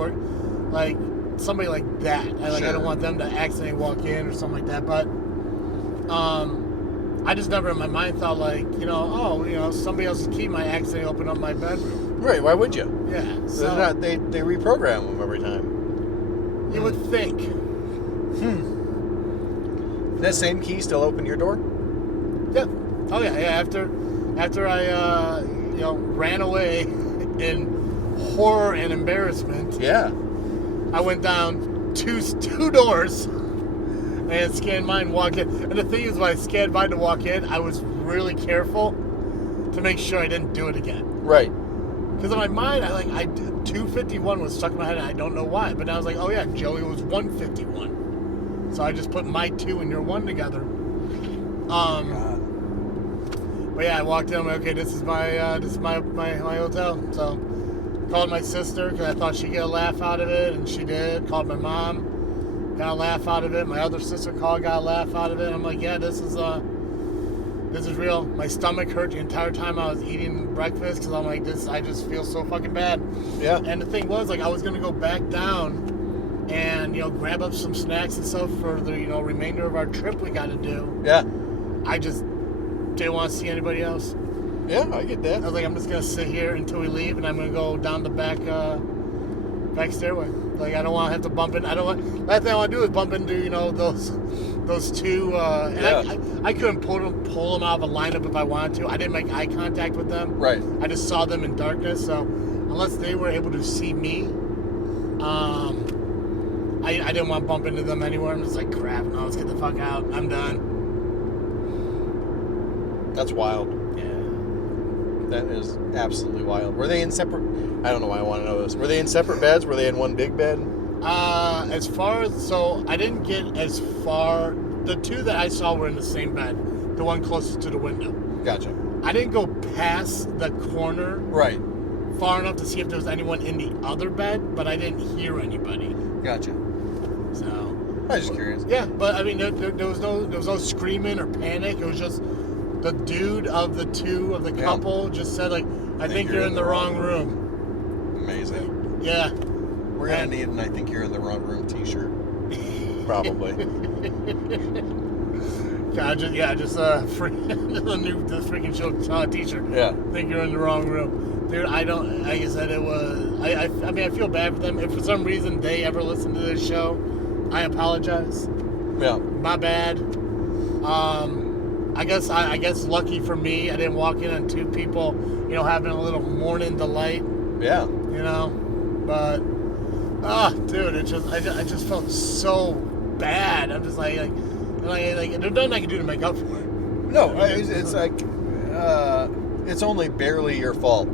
somebody like that. Sure. I don't want them to accidentally walk in or something like that. But I just never in my mind thought like, somebody else's key might accidentally open up my bedroom. Right? Why would you? Yeah. So They reprogram them every time. you would think. That same key still open your door? Yeah. Oh yeah. Yeah. After I ran away in horror and embarrassment. Yeah. I went down two doors and scanned mine, walk in. And the thing is, when I scanned mine to walk in, I was really careful to make sure I didn't do it again. Right. Because in my mind, 251 was stuck in my head, and I don't know why. But I was like, oh yeah, Joey was 151. So I just put my 2 and your 1 together. God. But yeah, I walked in. I'm like, okay, this is my hotel. So called my sister because I thought she'd get a laugh out of it, and she did. Called my mom, got a laugh out of it. My other sister called, got a laugh out of it. I'm like, yeah, this is real. My stomach hurt the entire time I was eating breakfast, because I'm like, I just feel so fucking bad. Yeah. And the thing was, like, I was gonna go back down and grab up some snacks and stuff for the remainder of our trip we got to do. Yeah. I just didn't want to see anybody else. Yeah, I get that. I was like, I'm just gonna sit here until we leave, and I'm gonna go down the back stairway. Like, I don't want to have to bump in. Last thing I want to do is bump into those two. And I couldn't pull them out of a lineup if I wanted to. I didn't make eye contact with them. Right. I just saw them in darkness. So unless they were able to see me, I didn't want to bump into them anywhere. I'm just like, crap. No, let's get the fuck out. I'm done. That's wild. Yeah. That is absolutely wild. Were they in separate... I don't know why I want to know this. Were they in separate beds? Were they in one big bed? As far as... So, I didn't get as far... The 2 that I saw were in the same bed. The one closest to the window. Gotcha. I didn't go past the corner... Right. Far enough to see if there was anyone in the other bed, but I didn't hear anybody. Gotcha. So... I was just curious. Yeah, but I mean, there was no screaming or panic. It was just... The dude of the 2 of the couple just said, like, I think you're in the wrong room. Amazing. Yeah. We're going to need an I think you're in the wrong room t-shirt. Probably. Just the Freakin show t-shirt. Yeah. I think you're in the wrong room. Dude, like I said, it was... I mean, I feel bad for them. If for some reason they ever listen to this show, I apologize. Yeah. My bad. I guess lucky for me, I didn't walk in on two people, having a little morning delight. Yeah. But dude, I just felt so bad. I'm just like there's nothing I can do to make up for it. No, it's like it's only barely your fault.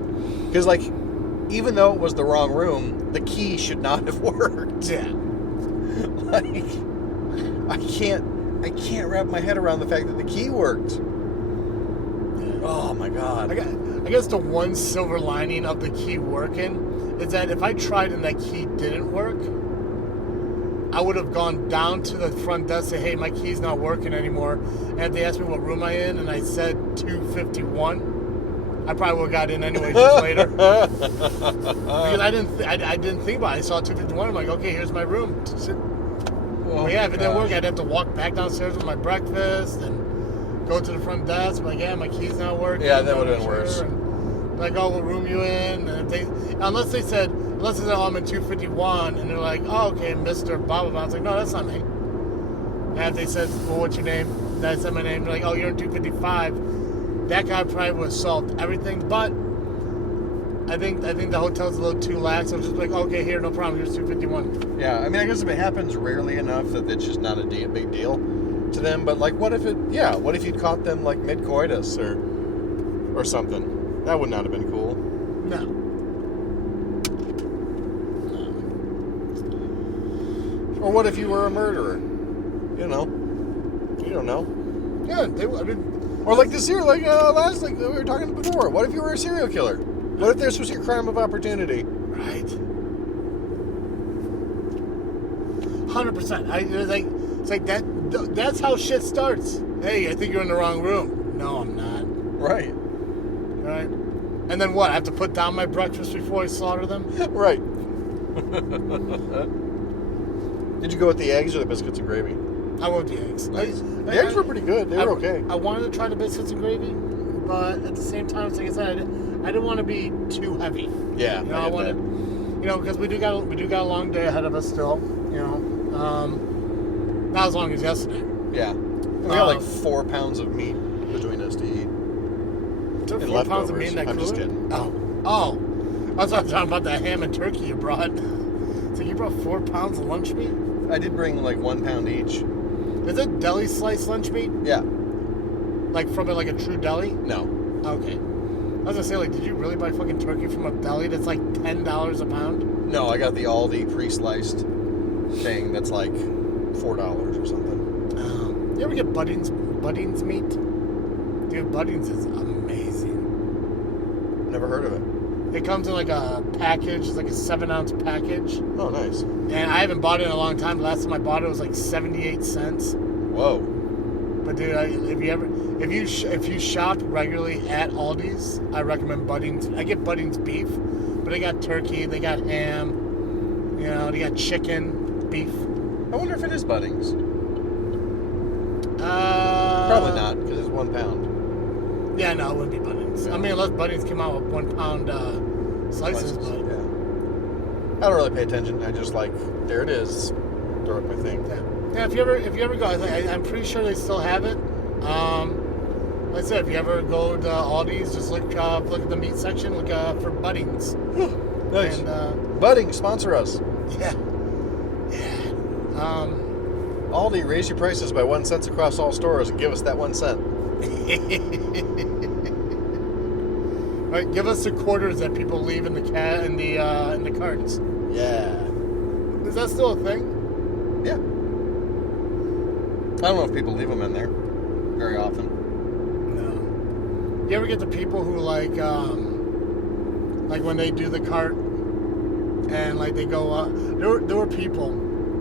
Because like, even though it was the wrong room, the key should not have worked. Yeah. Like, I can't wrap my head around the fact that the key worked. Yeah. Oh my god. I guess the one silver lining of the key working is that if I tried and that key didn't work, I would have gone down to the front desk and say, hey, my key's not working anymore. And if they asked me what room I'm in and I said 251, I probably would have got in anyway just later. Because I didn't think about it. I saw 251. I'm like, okay, here's my room. Oh but yeah, if it didn't work, I'd have to walk back downstairs with my breakfast and go to the front desk. I'm like, yeah, my key's not working. Yeah, that would have been worse. And like, oh, what room you in? And unless they said, oh, I'm in 251, and they're like, oh, okay, Mr. Blah, blah, blah. I was like, no, that's not me. And if they said, well, what's your name? And I said my name. They're like, oh, you're in 255. That guy probably would have solved everything, but I think the hotel's a little too lax. I was just like, okay, here, no problem. Here's 251. Yeah, I mean, I guess if it happens rarely enough that it's just not a big deal to them. But like, what if you'd caught them like mid-coitus or something? That would not have been cool. No. Or what if you were a murderer? You don't know. Yeah, or like this here, like we were talking before. What if you were a serial killer? What if this was your crime of opportunity? Right. 100%. It's like that. That's how shit starts. Hey, I think you're in the wrong room. No, I'm not. Right. Right. And then what? I have to put down my breakfast before I slaughter them? Right. Did you go with the eggs or the biscuits and gravy? I went with the eggs. Nice. The eggs were pretty good. They were okay. I wanted to try the biscuits and gravy, but at the same time, like I said, I didn't want to be too heavy. Yeah, I wanted, because we do got a long day ahead of us still. Not as long as yesterday. Yeah, we got like 4 pounds of meat between us to eat. Took 4 pounds of meat in that cooler? I'm just kidding. Oh, I was talking about that ham and turkey you brought. So you brought 4 pounds of lunch meat? I did bring like 1 pound each. Is it deli sliced lunch meat? Yeah. Like from a true deli? No. Okay. I was gonna say, did you really buy fucking turkey from a deli that's like $10 a pound? No, I got the Aldi pre-sliced thing that's like $4 or something. You ever get Budding's meat? Dude, Budding's is amazing. Never heard of it. It comes in like a package. It's like a 7-ounce package. Oh, nice. And I haven't bought it in a long time. The last time I bought it was like 78 cents. Whoa. But dude, if you shop regularly at Aldi's, I recommend Budding's. I get Budding's beef, but they got turkey, they got ham, they got chicken, beef. I wonder if it is Budding's. Probably not, because it's 1 pound. Yeah, no, it wouldn't be Budding's. Yeah. I mean, unless Budding's came out with 1 pound slices. But yeah. I don't really pay attention. I just there it is. Throw up my thing. Yeah. If you ever go, I'm pretty sure they still have it. Like I said, if you ever go to Aldi's, just look at the meat section, look for Budding's. Nice. And, Budding, sponsor us. Yeah. Aldi, raise your prices by 1 cent across all stores and give us that 1 cent. Right, give us the quarters that people leave in the carts. Yeah. Is that still a thing? Yeah. I don't know if people leave them in there very often. No. You ever get the people who like when they do the cart and they go there were people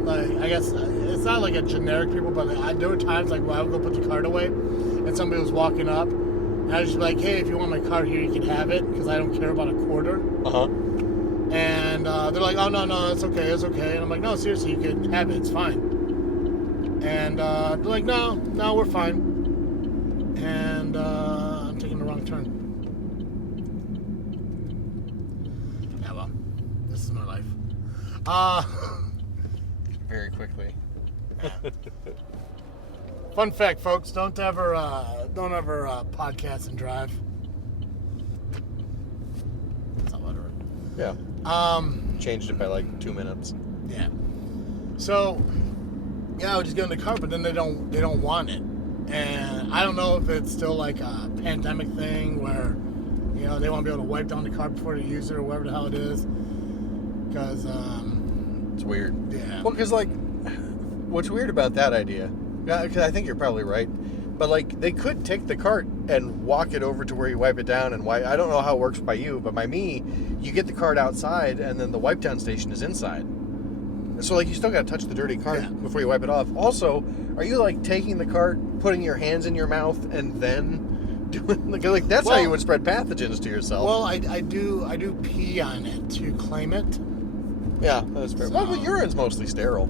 I guess it's not like a generic people, but there were times when I would go put the cart away and somebody was walking up and I was just like, hey, if you want my cart here, you can have it because I don't care about a quarter. And they're like, oh no, it's okay. And I'm like, no, seriously, you can have it, it's fine. And they're like, no, we're fine. And I'm taking the wrong turn. Yeah, well, this is my life. Very quickly. Fun fact, folks: don't ever podcast and drive. That's not what I heard. Yeah. Changed it by like 2 minutes. Yeah. So, yeah, I would just get in the car, but then they don't want it, and I don't know if it's still like a pandemic thing where, you know, they want to be able to wipe down the car before they use it or whatever the hell it is. Because it's weird. Yeah. Well, because like, what's weird about that idea? Because I think you're probably right. But like, they could take the cart and walk it over to where you wipe it down and wipe. I don't know how it works by you, but by me, you get the cart outside and then the wipe down station is inside. So like, you still got to touch the dirty cart before you wipe it off. Also, are you like taking the cart, putting your hands in your mouth, and then doing like that's how you would spread pathogens to yourself? Well, I do pee on it to claim it. Yeah, that's fair. So, well, urine's mostly sterile.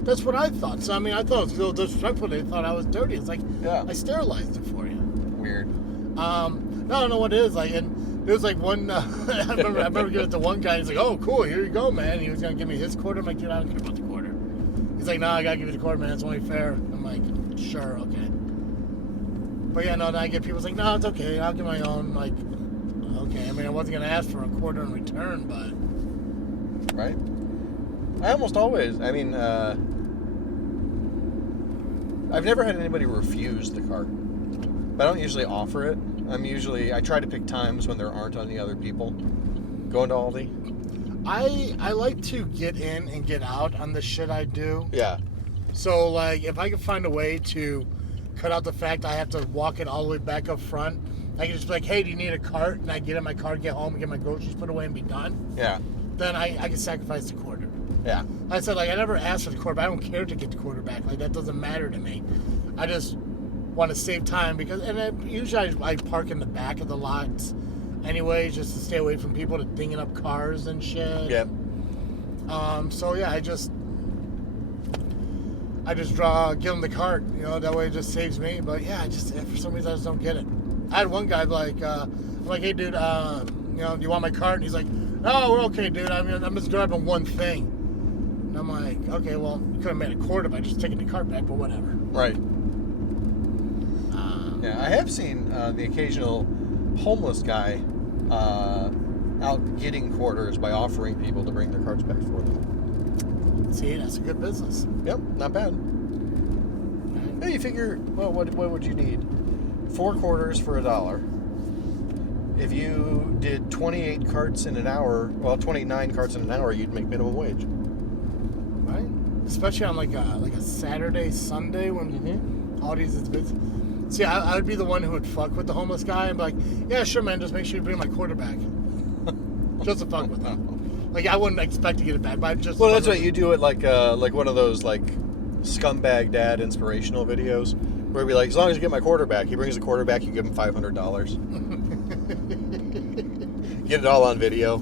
That's what I thought. So I mean, I thought it was a little disrespectful. They thought I was dirty. It's like, I sterilized it for you. Weird. I don't know what it is. Like, and there was like one. I remember giving it to one guy. He's like, "Oh, cool. Here you go, man." He was gonna give me his quarter. I'm like, "Dude, I don't care about the quarter." He's like, "No, I gotta give you the quarter, man. It's only fair." I'm like, "Sure, okay." But yeah, no. Then I get people's like, "No, it's okay. I'll get my own." Like, okay. I mean, I wasn't gonna ask for a quarter in return, but right. I almost always. I mean, I've never had anybody refuse the cart. But I don't usually offer it. I try to pick times when there aren't any other people going to Aldi. I like to get in and get out on the shit I do. Yeah. So, like, if I can find a way to cut out the fact I have to walk it all the way back up front, I can just be like, "Hey, do you need a cart?" And I get in my car, get home, and get my groceries put away and be done. Yeah. Then I can sacrifice the quarter. Yeah. I said, like, I never asked for the quarter, but I don't care to get the quarter back. Like, that doesn't matter to me. I just want to save time because, usually I park in the back of the lots anyways, just to stay away from people to dinging up cars and shit. Yeah. So yeah, I just give them the cart, you know, that way it just saves me. But yeah, for some reason I just don't get it. I had one guy like, I'm like, "Hey dude, you know, do you want my cart?" And he's like, "No, we're okay, dude. I mean, I'm just grabbing one thing." And I'm like, "Okay, well, you could have made a quarter by just taking the cart back, but whatever." Right. Yeah, I have seen the occasional homeless guy out getting quarters by offering people to bring their carts back for them. See, that's a good business. Yep, not bad. Right. Yeah, you figure, well, what would you need? 4 quarters for $1. If you did 28 carts in an hour, 29 carts in an hour, you'd make minimum wage. Right? Especially on like a Saturday, Sunday when all these is busy. See, I would be the one who would fuck with the homeless guy and be like, "Yeah, sure, man, just make sure you bring my quarter back." Just to fuck with him. Like, I wouldn't expect to get it back, but I just... Well, that's what you do it like one of those, like, scumbag dad inspirational videos, where he'd be like, "As long as you get my quarter back," he brings the quarter back, you give him $500. Get it all on video.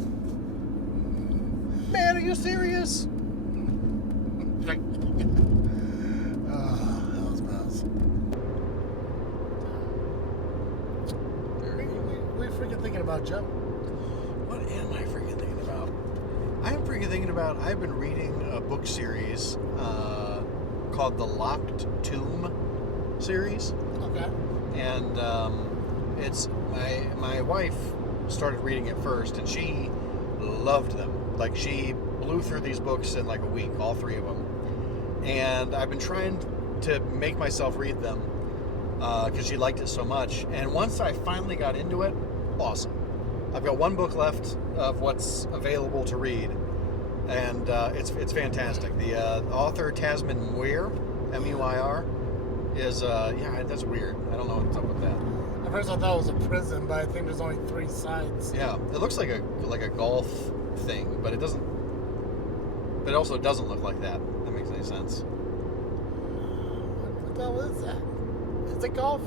Man, are you serious? About Joe. What am I freaking thinking about? I'm freaking thinking about, I've been reading a book series called the Locked Tomb series. Okay. And it's my wife started reading it first, and she loved them. Like, she blew through these books in like a week, all 3 of them. And I've been trying to make myself read them because she liked it so much. And once I finally got into it, awesome. I've got 1 book left of what's available to read, and it's fantastic. The author, Tasman Muir, M-U-I-R, is, that's weird. I don't know what's up with that. At first I thought it was a prison, but I think there's only 3 sides. Yeah, it looks like a golf thing, but it doesn't, but it also doesn't look like that. If that makes any sense. What the hell is that? Is it golf?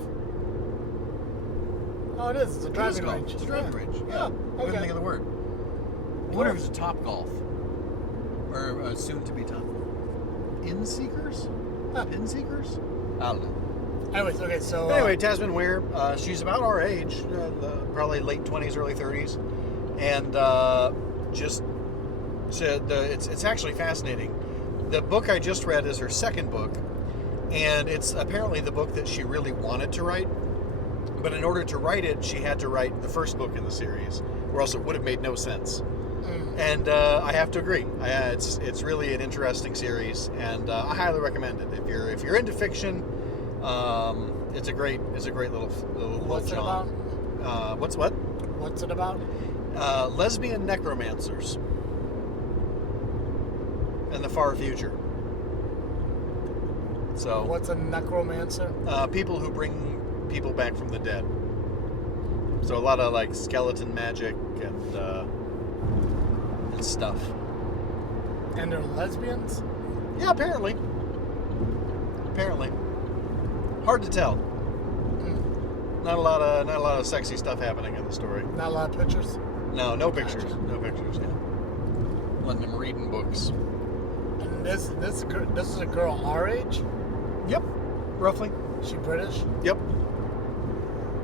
Oh, it is. It's a driving range. It's a driving range. Yeah. Okay. I couldn't think of the word. I wonder if it's a Top Golf. Or soon to be Top. In-Seekers? In-Seekers? I don't know. Anyways, okay, so... Anyway, Tasman Weir, she's about our age. Probably late 20s, early 30s. And it's actually fascinating. The book I just read is her second book. And it's apparently the book that she really wanted to write. But in order to write it, she had to write the first book in the series, or else it would have made no sense. And I have to agree. It's really an interesting series, and I highly recommend it. If you're into fiction, it's a great little What's it jaunt. about? What's it about? Lesbian necromancers in the far future. So What's a necromancer? people who bring people back from the dead. So a lot of like skeleton magic and stuff. And they're lesbians? Yeah, apparently. Hard to tell. Not a lot of sexy stuff happening in the story. Not a lot of pictures? No pictures. No pictures. Yeah. Letting them reading books. And this is a girl our age? Yep, roughly. Is she British? Yep.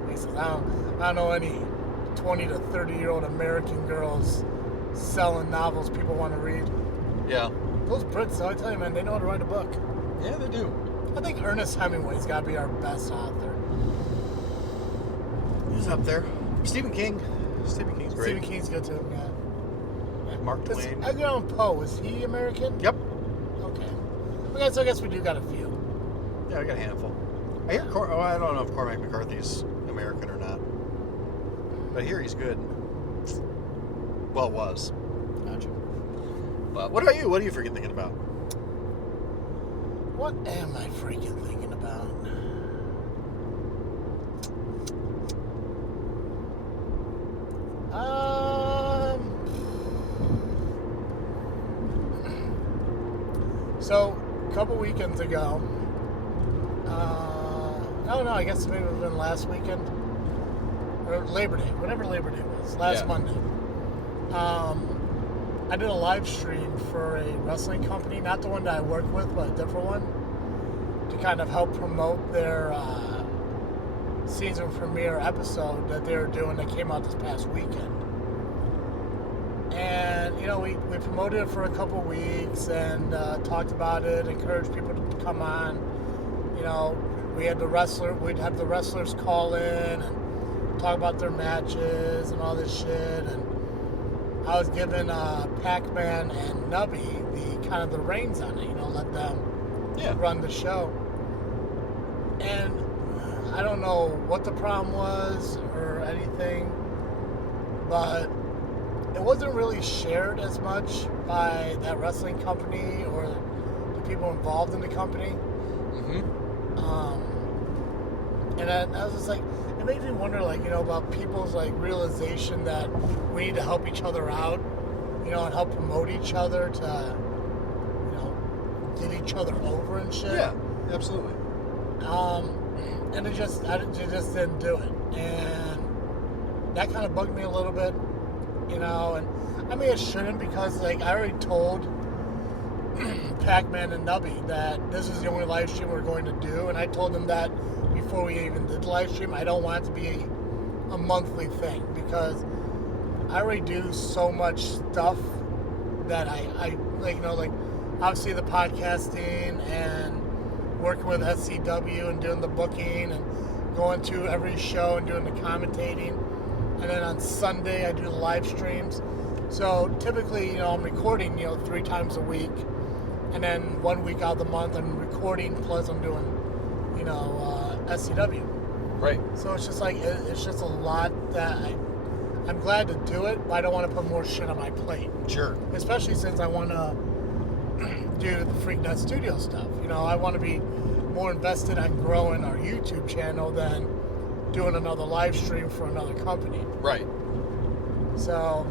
He says, I don't know any 20 to 30-year-old American girls selling novels people want to read. Yeah. Those Brits, though, I tell you, man, they know how to write a book. Yeah, they do. I think Ernest Hemingway's got to be our best author. He's up there. Stephen King. Stephen King's great. Stephen King's good too, yeah. Mark Twain. Edgar Allan Poe, is he American? Yep. Okay. Okay, so I guess we do got a few. Yeah, I got a handful. I hear I don't know if Cormac McCarthy's American or not, but I hear he's good. Well, was. Gotcha. But what about you? What are you freaking thinking about? What am I freaking thinking about? So, a couple weekends ago, I don't know, I guess maybe it would have been last weekend, or Labor Day, whatever Labor Day was, last Monday. I did a live stream for a wrestling company, not the one that I work with, but a different one, to kind of help promote their season premiere episode that they were doing that came out this past weekend. And, you know, we promoted it for a couple weeks and talked about it, encouraged people to come on. You know, we'd have the wrestlers call in and talk about their matches and all this shit. And I was giving Pac-Man and Nubby the reins on it, you know, let them run the show. And I don't know what the problem was or anything, but it wasn't really shared as much by that wrestling company or the people involved in the company. Mm-hmm. And I was just like, it made me wonder, like, you know, about people's like realization that we need to help each other out, you know, and help promote each other to, you know, get each other over and shit. Yeah, absolutely. And it just didn't do it, and that kind of bugged me a little bit, you know. And I mean, it shouldn't, because like I already told Pac-Man and Nubby that this is the only live stream we're going to do, and I told them that before we even did the live stream. I don't want it to be a monthly thing, because I already do so much stuff that I like, you know, like obviously the podcasting and working with SCW and doing the booking and going to every show and doing the commentating. And then on Sunday I do the live streams. So typically, you know, I'm recording, you know, 3 times a week. And then 1 week out of the month I'm recording, plus I'm doing, you know, SCW. Right. So it's just like, it's just a lot that I'm glad to do it, but I don't want to put more shit on my plate. Sure. Especially since I want to do the Freakin Studio stuff. You know, I want to be more invested on growing our YouTube channel than doing another live stream for another company. Right. So,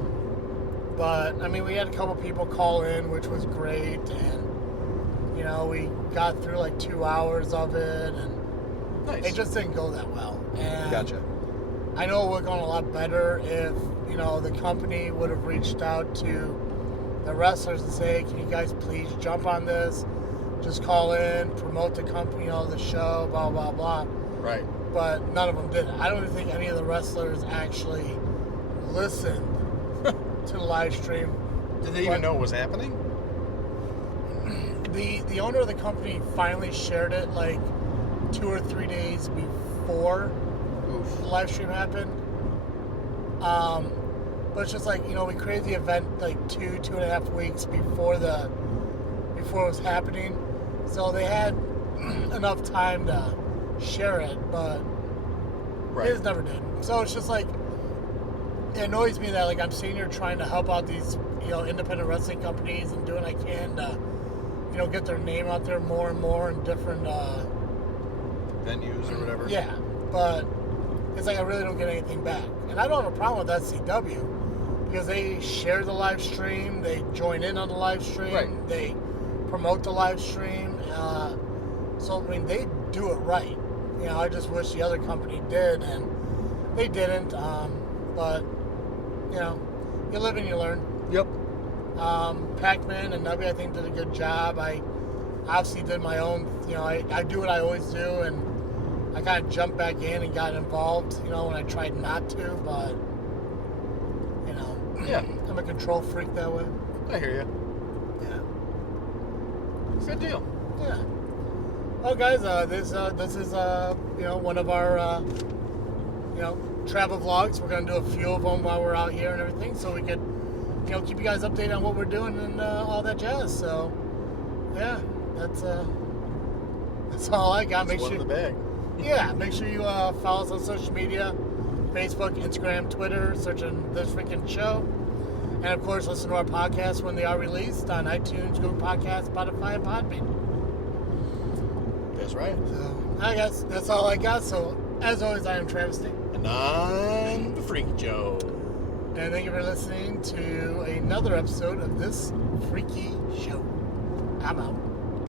but I mean, we had a couple people call in, which was great, and you know, we got through like 2 hours of it, and nice. it just didn't go that well. And Gotcha. I know it would have gone a lot better if, you know, the company would have reached out to the wrestlers and say, hey, can you guys please jump on this? Just call in, promote the company, you know, the show, blah, blah, blah. Right. But none of them did. I don't even think any of the wrestlers actually listened to the live stream. Did they even know what was happening? the owner of the company finally shared it like 2 or 3 days before the live stream happened. But it's just like, we created the event like 2.5 weeks before it was happening, so they had enough time to share it, but Right. they just never did. So it's just like, it annoys me that like I'm sitting here trying to help out these independent wrestling companies and doing what I can to get their name out there more and more in different Venues or whatever. yeah, but it's like I really don't get anything back, and I don't have a problem with SCW because they share the live stream, they join in on the live stream, Right. they promote the live stream, so I mean they do it right. I just wish the other company did, and they didn't. But you live and you learn. Yep. Pac-Man and Nubby, I think, did a good job. I obviously did my own. I do what I always do, and I kind of jumped back in and got involved. When I tried not to, but Yeah. I'm a control freak that way. I hear you. Yeah. Good deal. Yeah. Well, guys, this is one of our travel vlogs. We're gonna do a few of them while we're out here and everything, so we could keep you guys updated on what we're doing and all that jazz. So yeah, that's all I got. That's one in the bag. Yeah, make sure you follow us on social media: Facebook, Instagram, Twitter, searching This Freakin' Show. And of course, listen to our podcasts when they are released on iTunes, Google Podcasts, Spotify, and Podbean. That's right. So, I guess that's all I got. So, as always, I am Travesty. And I'm the Freaky Joe. And thank you for listening to another episode of This Freaky Show. I'm out.